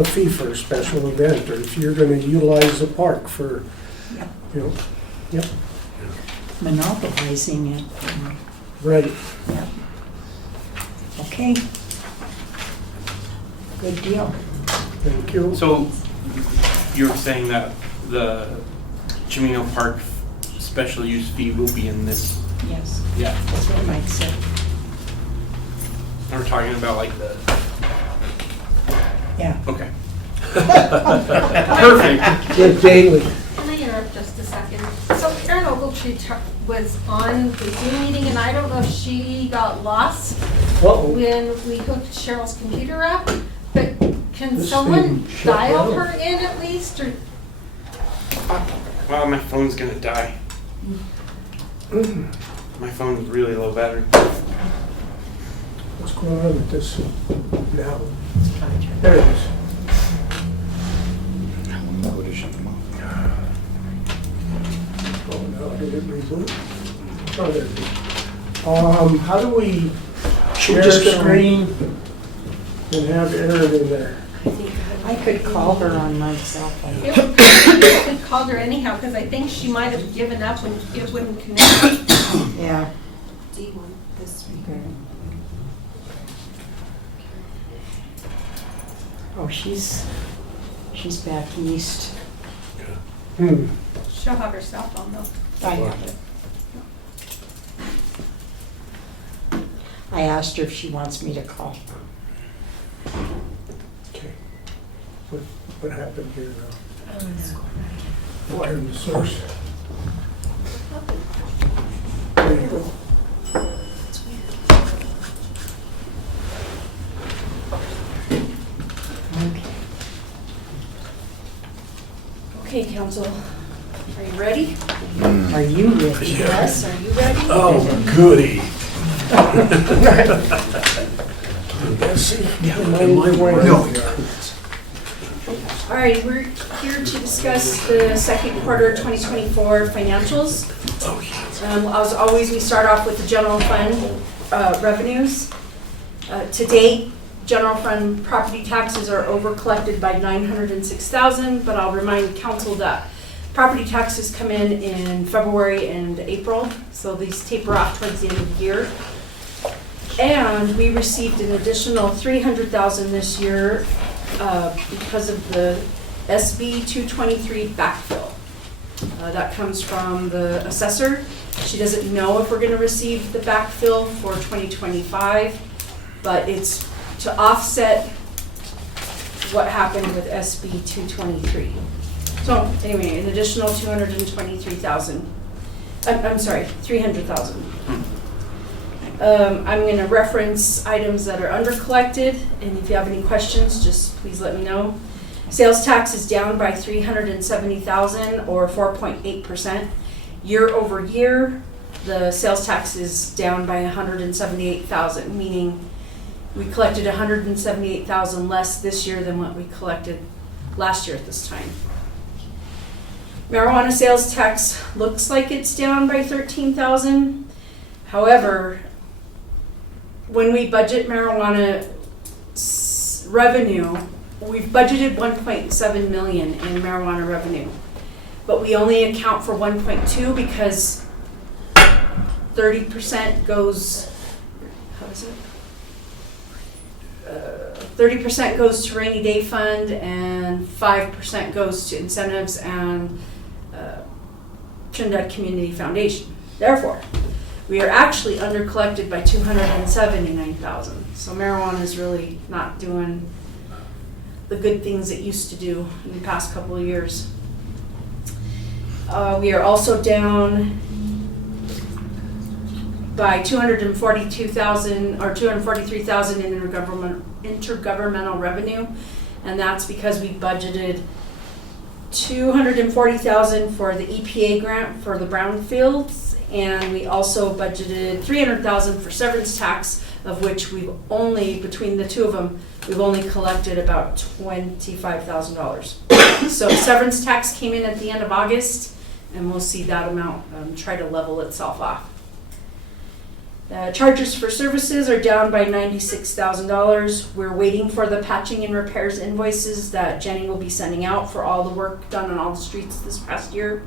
fee for a special event, or if you're gonna utilize the park for, yep, Monopolizing it. right. Yeah. Okay. Good deal. Thank you. So you're saying that the Camino Park special use fee will be in this? Yes. Yeah. That's what Mike said. And we're talking about like the, Yeah. okay. Perfect. Good daily. Can I interrupt just a second? So Karen Ogletree was on the Zoom meeting, and I don't know if she got lost when we hooked Cheryl's computer up, but can This someone thing shut dial down. her in at least, or? Well, my phone's gonna die. My phone's really low battery. What's going on with this now? There it is. Oh, no, did it reboot? Oh, there it is. How do we share just a screen and have Aaron in there? I could call her on my cell phone. I could call her anyhow, because I think she might have given up when it wouldn't connect. Yeah. Do you want this Okay. Oh, she's She's back east. She'll have her cell phone though. I have it. I asked her if she wants me to call. Okay. What happened here now? Return to source. There you go. Okay, council, are you ready? Are you ready? Yes, are you ready? Oh, goody. All right, we're here to discuss the second quarter 2024 financials. As always, we start off with the general fund revenues. To date, general fund property taxes are over collected by $906,000, but I'll remind council that property taxes come in February and April, so these taper off towards the end of the year. And we received an additional $300,000 this year because of the SB 223 backfill. That comes from the assessor. She doesn't know if we're going to receive the backfill for 2025, but it's to offset what happened with SB 223. So anyway, an additional $223,000. I'm sorry, $300,000. I'm going to reference items that are under collected, and if you have any questions, just please let me know. Sales tax is down by $370,000 or 4.8%. Year over year, the sales tax is down by $178,000, meaning we collected $178,000 less this year than what we collected last year at this time. Marijuana sales tax looks like it's down by $13,000. However, when we budget marijuana revenue, we've budgeted $1.7 million in marijuana revenue, but we only account for 1.2 because 30% goes, how is it? 30% goes to rainy day fund and 5% goes to incentives and Trinidad Community Foundation. Therefore, we are actually under collected by $279,000. So marijuana is really not doing the good things it used to do in the past couple of years. We are also down by $242,000 or $243,000 in intergovernmental revenue, and that's because we budgeted $240,000 for the EPA grant for the brownfields, and we also budgeted $300,000 for severance tax, of which we've only, between the two of them, we've only collected about $25,000. So severance tax came in at the end of August, and we'll see that amount try to level itself off. Charges for services are down by $96,000. We're waiting for the patching and repairs invoices that Jenny will be sending out for all the work done on all the streets this past year.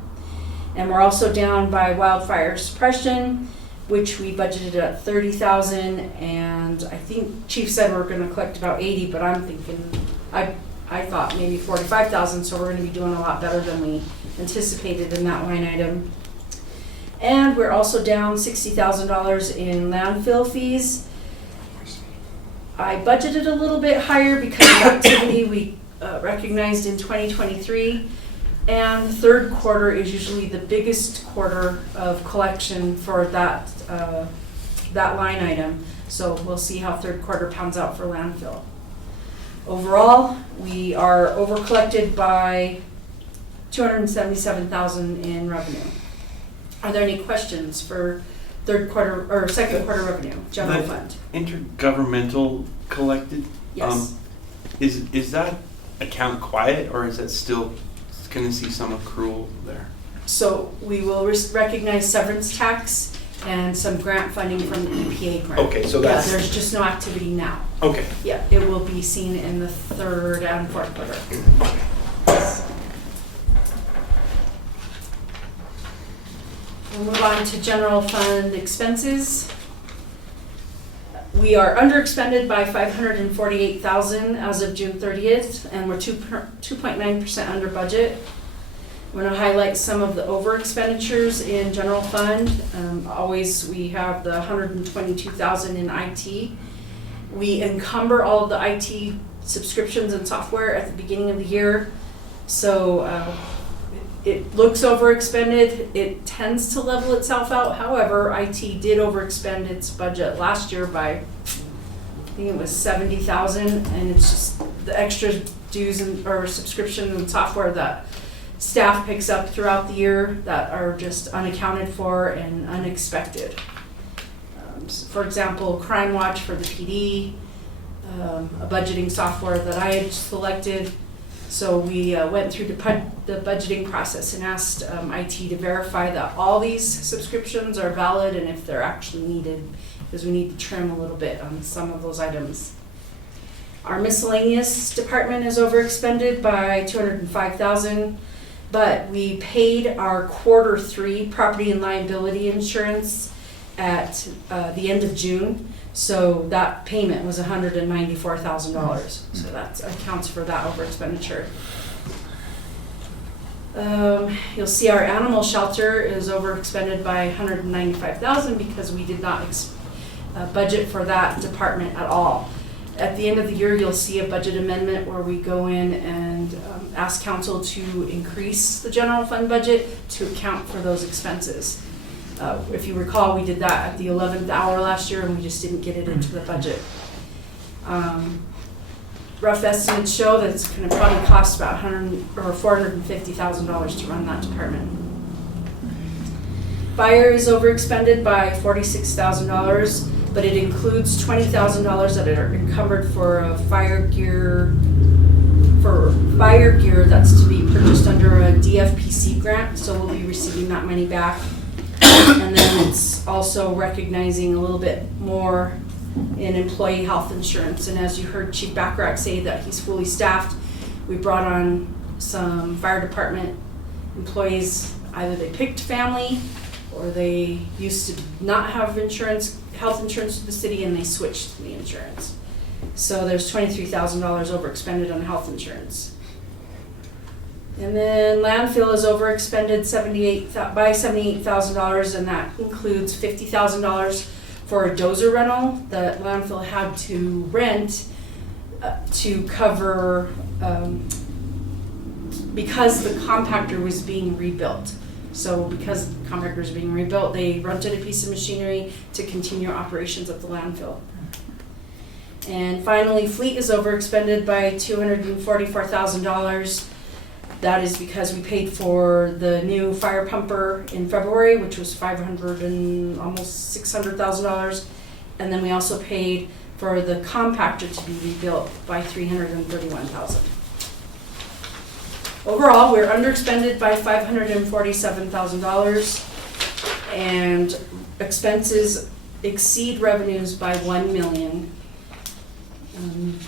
And we're also down by wildfire suppression, which we budgeted at $30,000, and I think Chief said we're going to collect about $80,000, but I'm thinking I thought maybe $45,000, so we're going to be doing a lot better than we anticipated in that line item. And we're also down $60,000 in landfill fees. I budgeted a little bit higher because of activity we recognized in 2023. And the third quarter is usually the biggest quarter of collection for that line item. So we'll see how third quarter pounds out for landfill. Overall, we are over collected by $277,000 in revenue. Are there any questions for third quarter or second quarter revenue, general fund? Intergovernmental collected? Yes. Is that account quiet, or is it still going to see some accrual there? So we will recognize severance tax and some grant funding from the EPA grant. Okay, so that's... Yeah, there's just no activity now. Okay. Yeah, it will be seen in the third and fourth quarter. We'll move on to general fund expenses. We are underexpended by $548,000 as of June 30th, and we're 2.9% under budget. We're gonna highlight some of the over expenditures in general fund. Always, we have the $122,000 in IT. We encumber all of the IT subscriptions and software at the beginning of the year. So it looks overexpended. It tends to level itself out. However, IT did overexpend its budget last year by, I think it was $70,000, and it's just the extra dues or subscription and software that staff picks up throughout the year that are just unaccounted for and unexpected. For example, Crime Watch for the PD, a budgeting software that I had selected. So we went through the budgeting process and asked IT to verify that all these subscriptions are valid and if they're actually needed, because we need to trim a little bit on some of those items. Our miscellaneous department is overexpended by $205,000, but we paid our quarter 3 property and liability insurance at the end of June. So that payment was $194,000. So that accounts for that over expenditure. You'll see our animal shelter is over expended by $195,000 because we did not budget for that department at all. At the end of the year, you'll see a budget amendment where we go in and ask council to increase the general fund budget to account for those expenses. If you recall, we did that at the 11th hour last year and we just didn't get it into the budget. Rough estimates show that it's going to probably cost about $450,000 to run that department. Fire is overexpended by $46,000, but it includes $20,000 that are encumbered for fire gear that's to be purchased under a DFPC grant, so we'll be receiving that money back. And then it's also recognizing a little bit more in employee health insurance. And as you heard Chief Bacharach say that he's fully staffed, we brought on some fire department employees. Either they picked family or they used to not have insurance, health insurance with the city, and they switched to the insurance. So there's $23,000 overexpended on health insurance. And then landfill is overexpended by $78,000, and that includes $50,000 for a dozer rental that landfill had to rent to cover because the compactor was being rebuilt. So because the compactor was being rebuilt, they rented a piece of machinery to continue operations at the landfill. And finally, fleet is overexpended by $244,000. That is because we paid for the new fire pumper in February, which was $500,000 and almost $600,000. And then we also paid for the compactor to be rebuilt by $331,000. Overall, we're underexpended by $547,000, and expenses exceed revenues by $1 million. And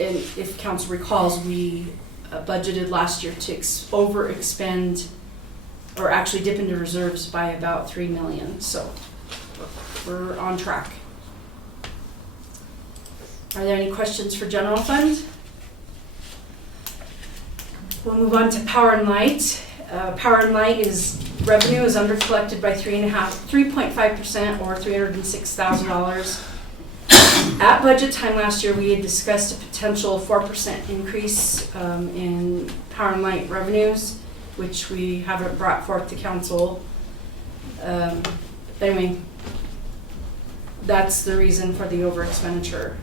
if council recalls, we budgeted last year to overexpend, or actually dip into reserves by about $3 million. So we're on track. Are there any questions for general fund? We'll move on to Power and Light. Power and Light revenue is under collected by 3.5% or $306,000. At budget time last year, we had discussed a potential 4% increase in Power and Light revenues, which we haven't brought forth to council. Anyway, that's the reason for the over expenditure.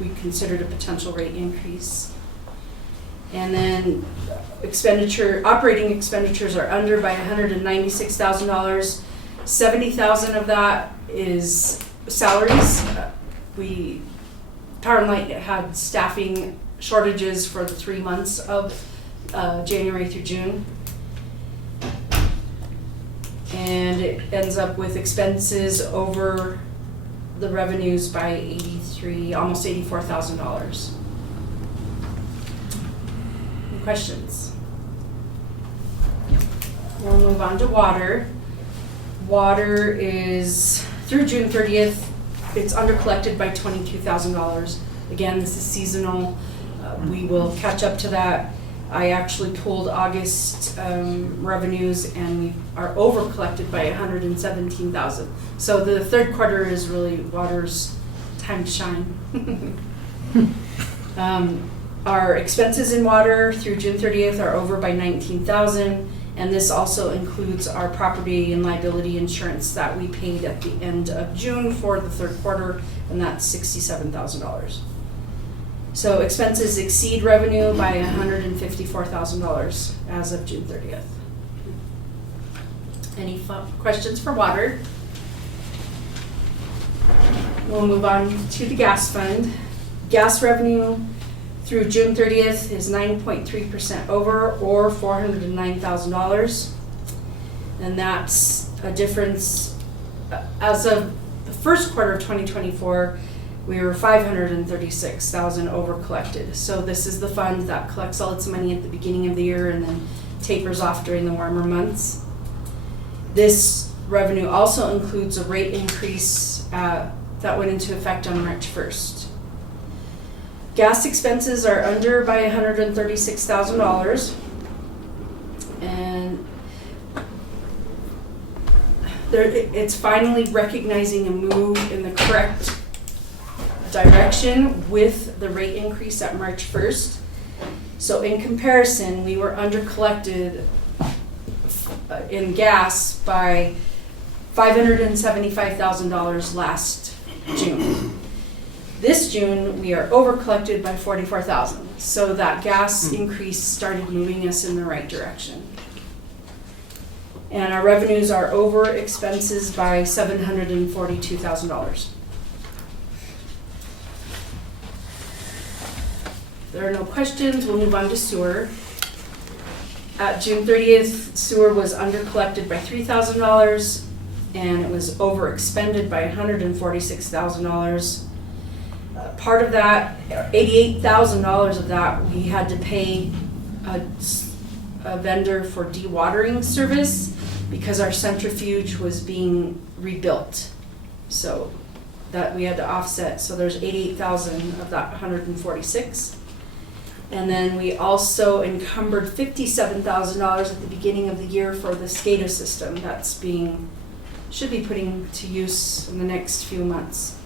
We considered a potential rate increase. And then operating expenditures are under by $196,000. $70,000 of that is salaries. Power and Light had staffing shortages for the 3 months of January through June. And it ends up with expenses over the revenues by almost $84,000. Any questions? We'll move on to water. Water is, through June 30th, it's undercollected by $22,000. Again, this is seasonal. We will catch up to that. I actually pulled August revenues, and we are over collected by $117,000. So the third quarter is really water's time to shine. Our expenses in water through June 30th are over by $19,000, and this also includes our property and liability insurance that we paid at the end of June for the third quarter, and that's $67,000. So expenses exceed revenue by $154,000 as of June 30th. Any questions for water? We'll move on to the gas fund. Gas revenue through June 30th is 9.3% over, or $409,000. And that's a difference. As of the first quarter of 2024, we were $536,000 over collected. So this is the fund that collects all its money at the beginning of the year and then tapers off during the warmer months. This revenue also includes a rate increase that went into effect on March 1st. Gas expenses are under by $136,000, and it's finally recognizing a move in the correct direction with the rate increase at March 1st. So in comparison, we were under collected in gas by $575,000 last June. This June, we are over collected by $44,000. So that gas increase started moving us in the right direction. And our revenues are over expenses by $742,000. There are no questions. We'll move on to sewer. At June 30th, sewer was under collected by $3,000, and it was over expended by $146,000. Part of that, $88,000 of that, we had to pay a vendor for dewatering service because our centrifuge was being rebuilt. So that we had to offset. So there's $88,000 of that $146,000. And then we also encumbered $57,000 at the beginning of the year for the SCADA system that's should be putting to use in the next few months.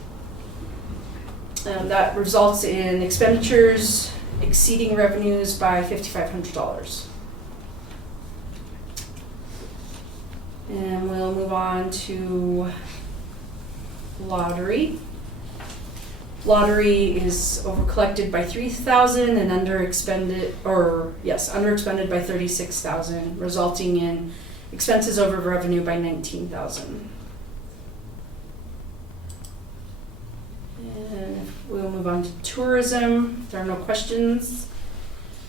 That results in expenditures exceeding revenues by $5,500. And we'll move on to lottery. Lottery is over collected by $3,000 and under expended by $36,000, resulting in expenses over revenue by $19,000. And we'll move on to tourism. If there are no questions.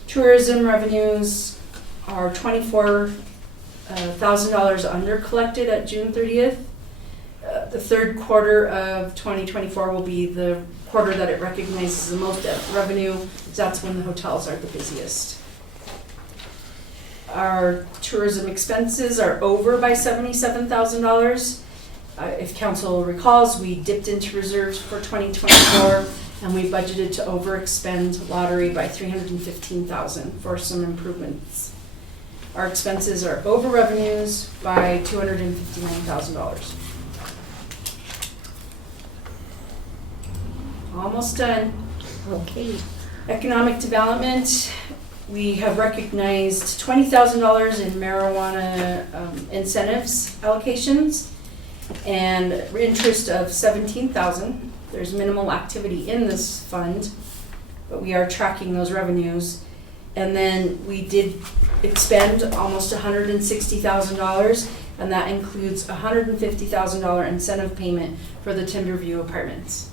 Tourism revenues are $24,000 under collected at June 30th. The third quarter of 2024 will be the quarter that it recognizes the most revenue, because that's when the hotels are the busiest. Our tourism expenses are over by $77,000. If council recalls, we dipped into reserves for 2024, and we budgeted to overexpend lottery by $315,000 for some improvements. Our expenses are over revenues by $259,000. Almost done. Okay. Economic development, we have recognized $20,000 in marijuana incentives allocations and interest of $17,000. There's minimal activity in this fund, but we are tracking those revenues. And then we did expend almost $160,000, and that includes a $150,000 incentive payment for the Timberview apartments.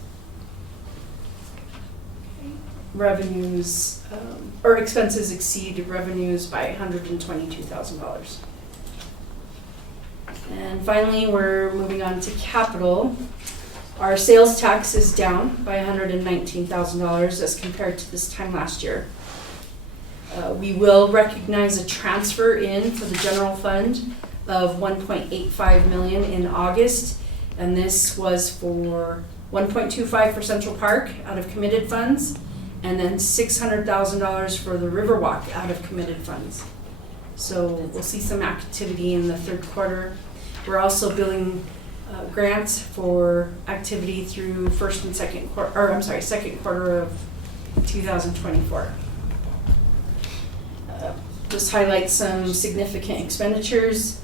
Revenues, or expenses exceed revenues by $122,000. And finally, we're moving on to capital. Our sales tax is down by $119,000 as compared to this time last year. We will recognize a transfer in for the general fund of $1.85 million in August, and this was for 1.25 for Central Park out of committed funds, and then $600,000 for the Riverwalk out of committed funds. So we'll see some activity in the third quarter. We're also billing grants for activity through second quarter of 2024. Just highlight some significant expenditures.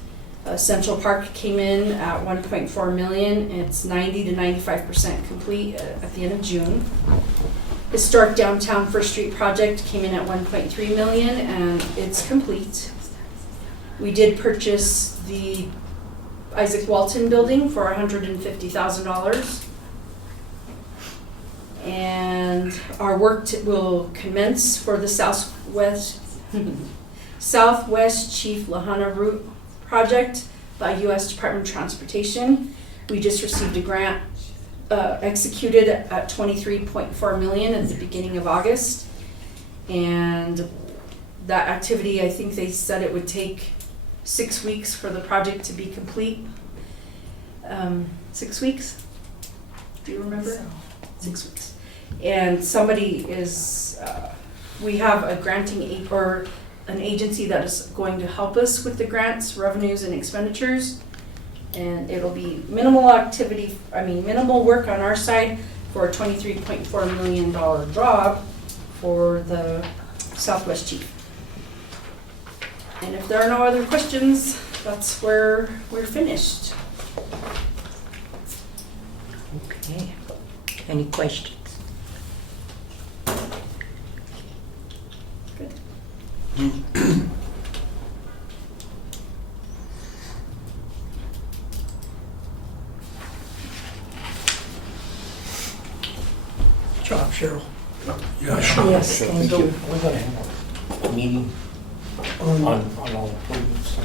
Central Park came in at $1.4 million. It's 90 to 95% complete at the end of June. Historic Downtown First Street project came in at $1.3 million and it's complete. We did purchase the Isaac Walton building for $150,000. And our work will commence for the Southwest Chief Lahana Route project by U.S. Department of Transportation. We just received a grant executed at $23.4 million at the beginning of August. And that activity, I think they said it would take 6 weeks for the project to be complete. 6 weeks? Do you remember? 6 weeks. And somebody is, we have a granting or an agency that is going to help us with the grants, revenues, and expenditures. And it'll be minimal work on our side for a $23.4 million job for the Southwest Chief. And if there are no other questions, that's where we're finished. Okay. Any questions? Good. Good job, Cheryl. Yeah, sure. Yes, thank you. We're gonna have a meeting on all improvements.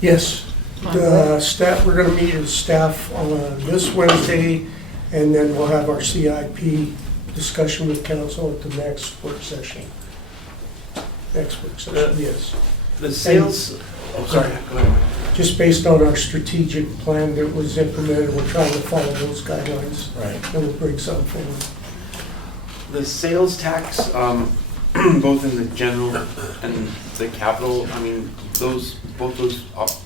Yes, the staff, we're gonna meet as staff on this Wednesday, and then we'll have our CIP discussion with council at the next work session. Yes. The sales, sorry, go ahead. Just based on our strategic plan that was implemented, we're trying to follow those guidelines. Right. And we'll bring something forward. The sales tax, both in the general and the capital, I mean, both those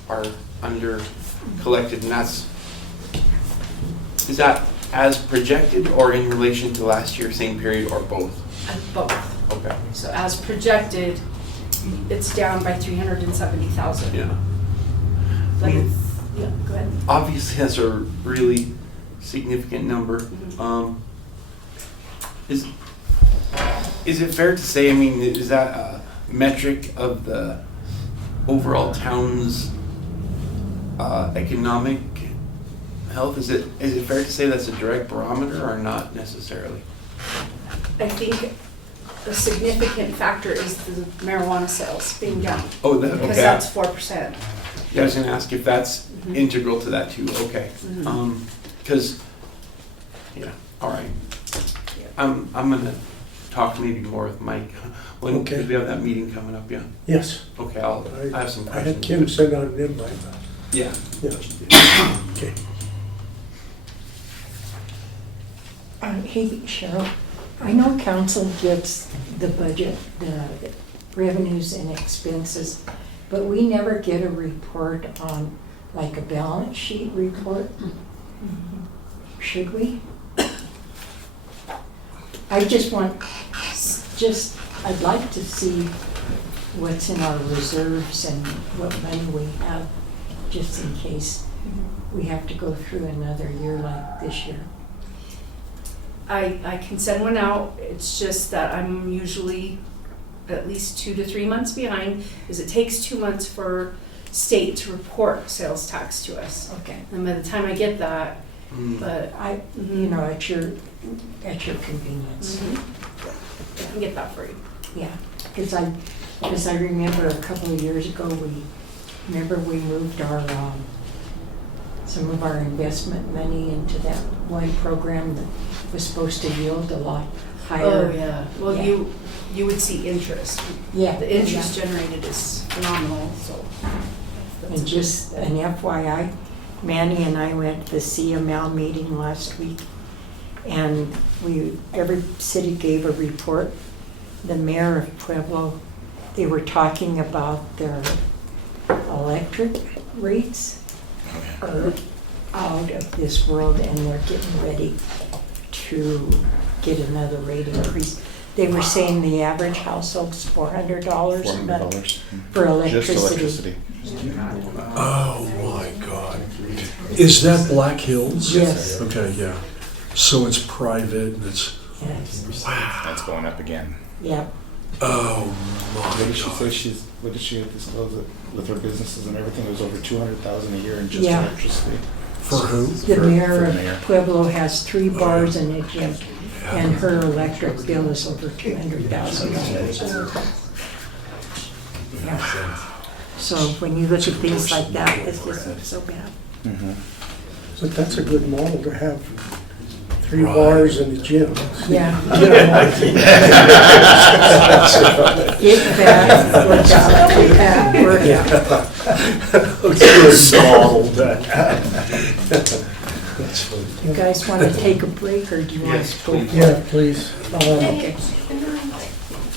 are under collected, and is that as projected or in relation to last year, same period, or both? Both. Okay. So as projected, it's down by $370,000. Yeah. But it's, yeah, go ahead. Obviously, that's a really significant number. Mm-hmm. Is it fair to say, I mean, is that a metric of the overall town's economic health? Is it fair to say that's a direct barometer or not necessarily? I think a significant factor is the marijuana sales being down. Oh, that, okay. Because that's 4%. Yeah, I was gonna ask if that's integral to that too. Okay. Because, yeah, all right. I'm gonna talk maybe more with Mike when Okay. we have that meeting coming up. Yeah. Yes. Okay. I have some questions. I had Kim send out an invite. Yeah. Yeah. Okay. Hey, Cheryl, I know council gets the budget, the revenues and expenses, but we never get a report on, like a balance sheet report. Should we? I just I'd like to see what's in our reserves and what money we have, just in case we have to go through another year like this year. I can send one out. It's just that I'm usually at least 2 to 3 months behind, because it takes 2 months for state to report sales tax to us. Okay. And by the time I get that, but you know, at your convenience. I can get that for you. Yeah, because I remember a couple of years ago, we moved our, some of our investment money into that one program that was supposed to yield a lot higher. Oh, yeah. Well, Yeah. you would see interest. Yeah. The interest generated is phenomenal, so. And just an FYI, Manny and I went to the CML meeting last week, and every city gave a report. The mayor of Pueblo, they were talking about their electric rates are out of this world, and they're getting ready to get another rate increase. They were saying the average household's $400 a month for electricity. Just electricity. Oh my God. Is that Black Hills? Yes. Okay, yeah. So it's private and it's, Yes. wow. That's going up again. Yeah. Oh What my did she say? God. What did she disclose it with her businesses and everything? It was over 200,000 a year in just Yeah. electricity. For who? The For mayor the of mayor. Pueblo has 3 bars and a gym, and her electric bill is over $200,000. Yeah. So when you look at things like that, this isn't so bad. But that's a good model to have 3 bars and a gym. Yeah. You know, Get that, work out, get that, work out. Good model, that. You guys want to take a break, or do you want us to go? Yeah, please. Okay.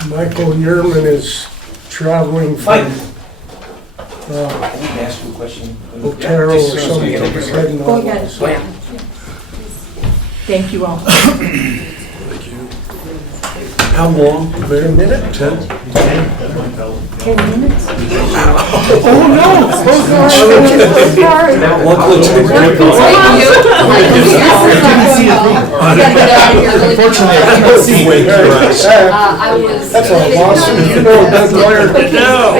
Michael Yerman is traveling from I need to ask you a question. Otero or something. He's heading Go on. ahead. Go ahead. Thank you all. Thank you. How long, Mayor? 10 minutes? 10? 10 minutes? Oh, no! Oh, sorry. Luckily, Thank you. Unfortunately, I couldn't see way through us. I was. That's a lawsuit, you know, Doug Lawyer. Yeah,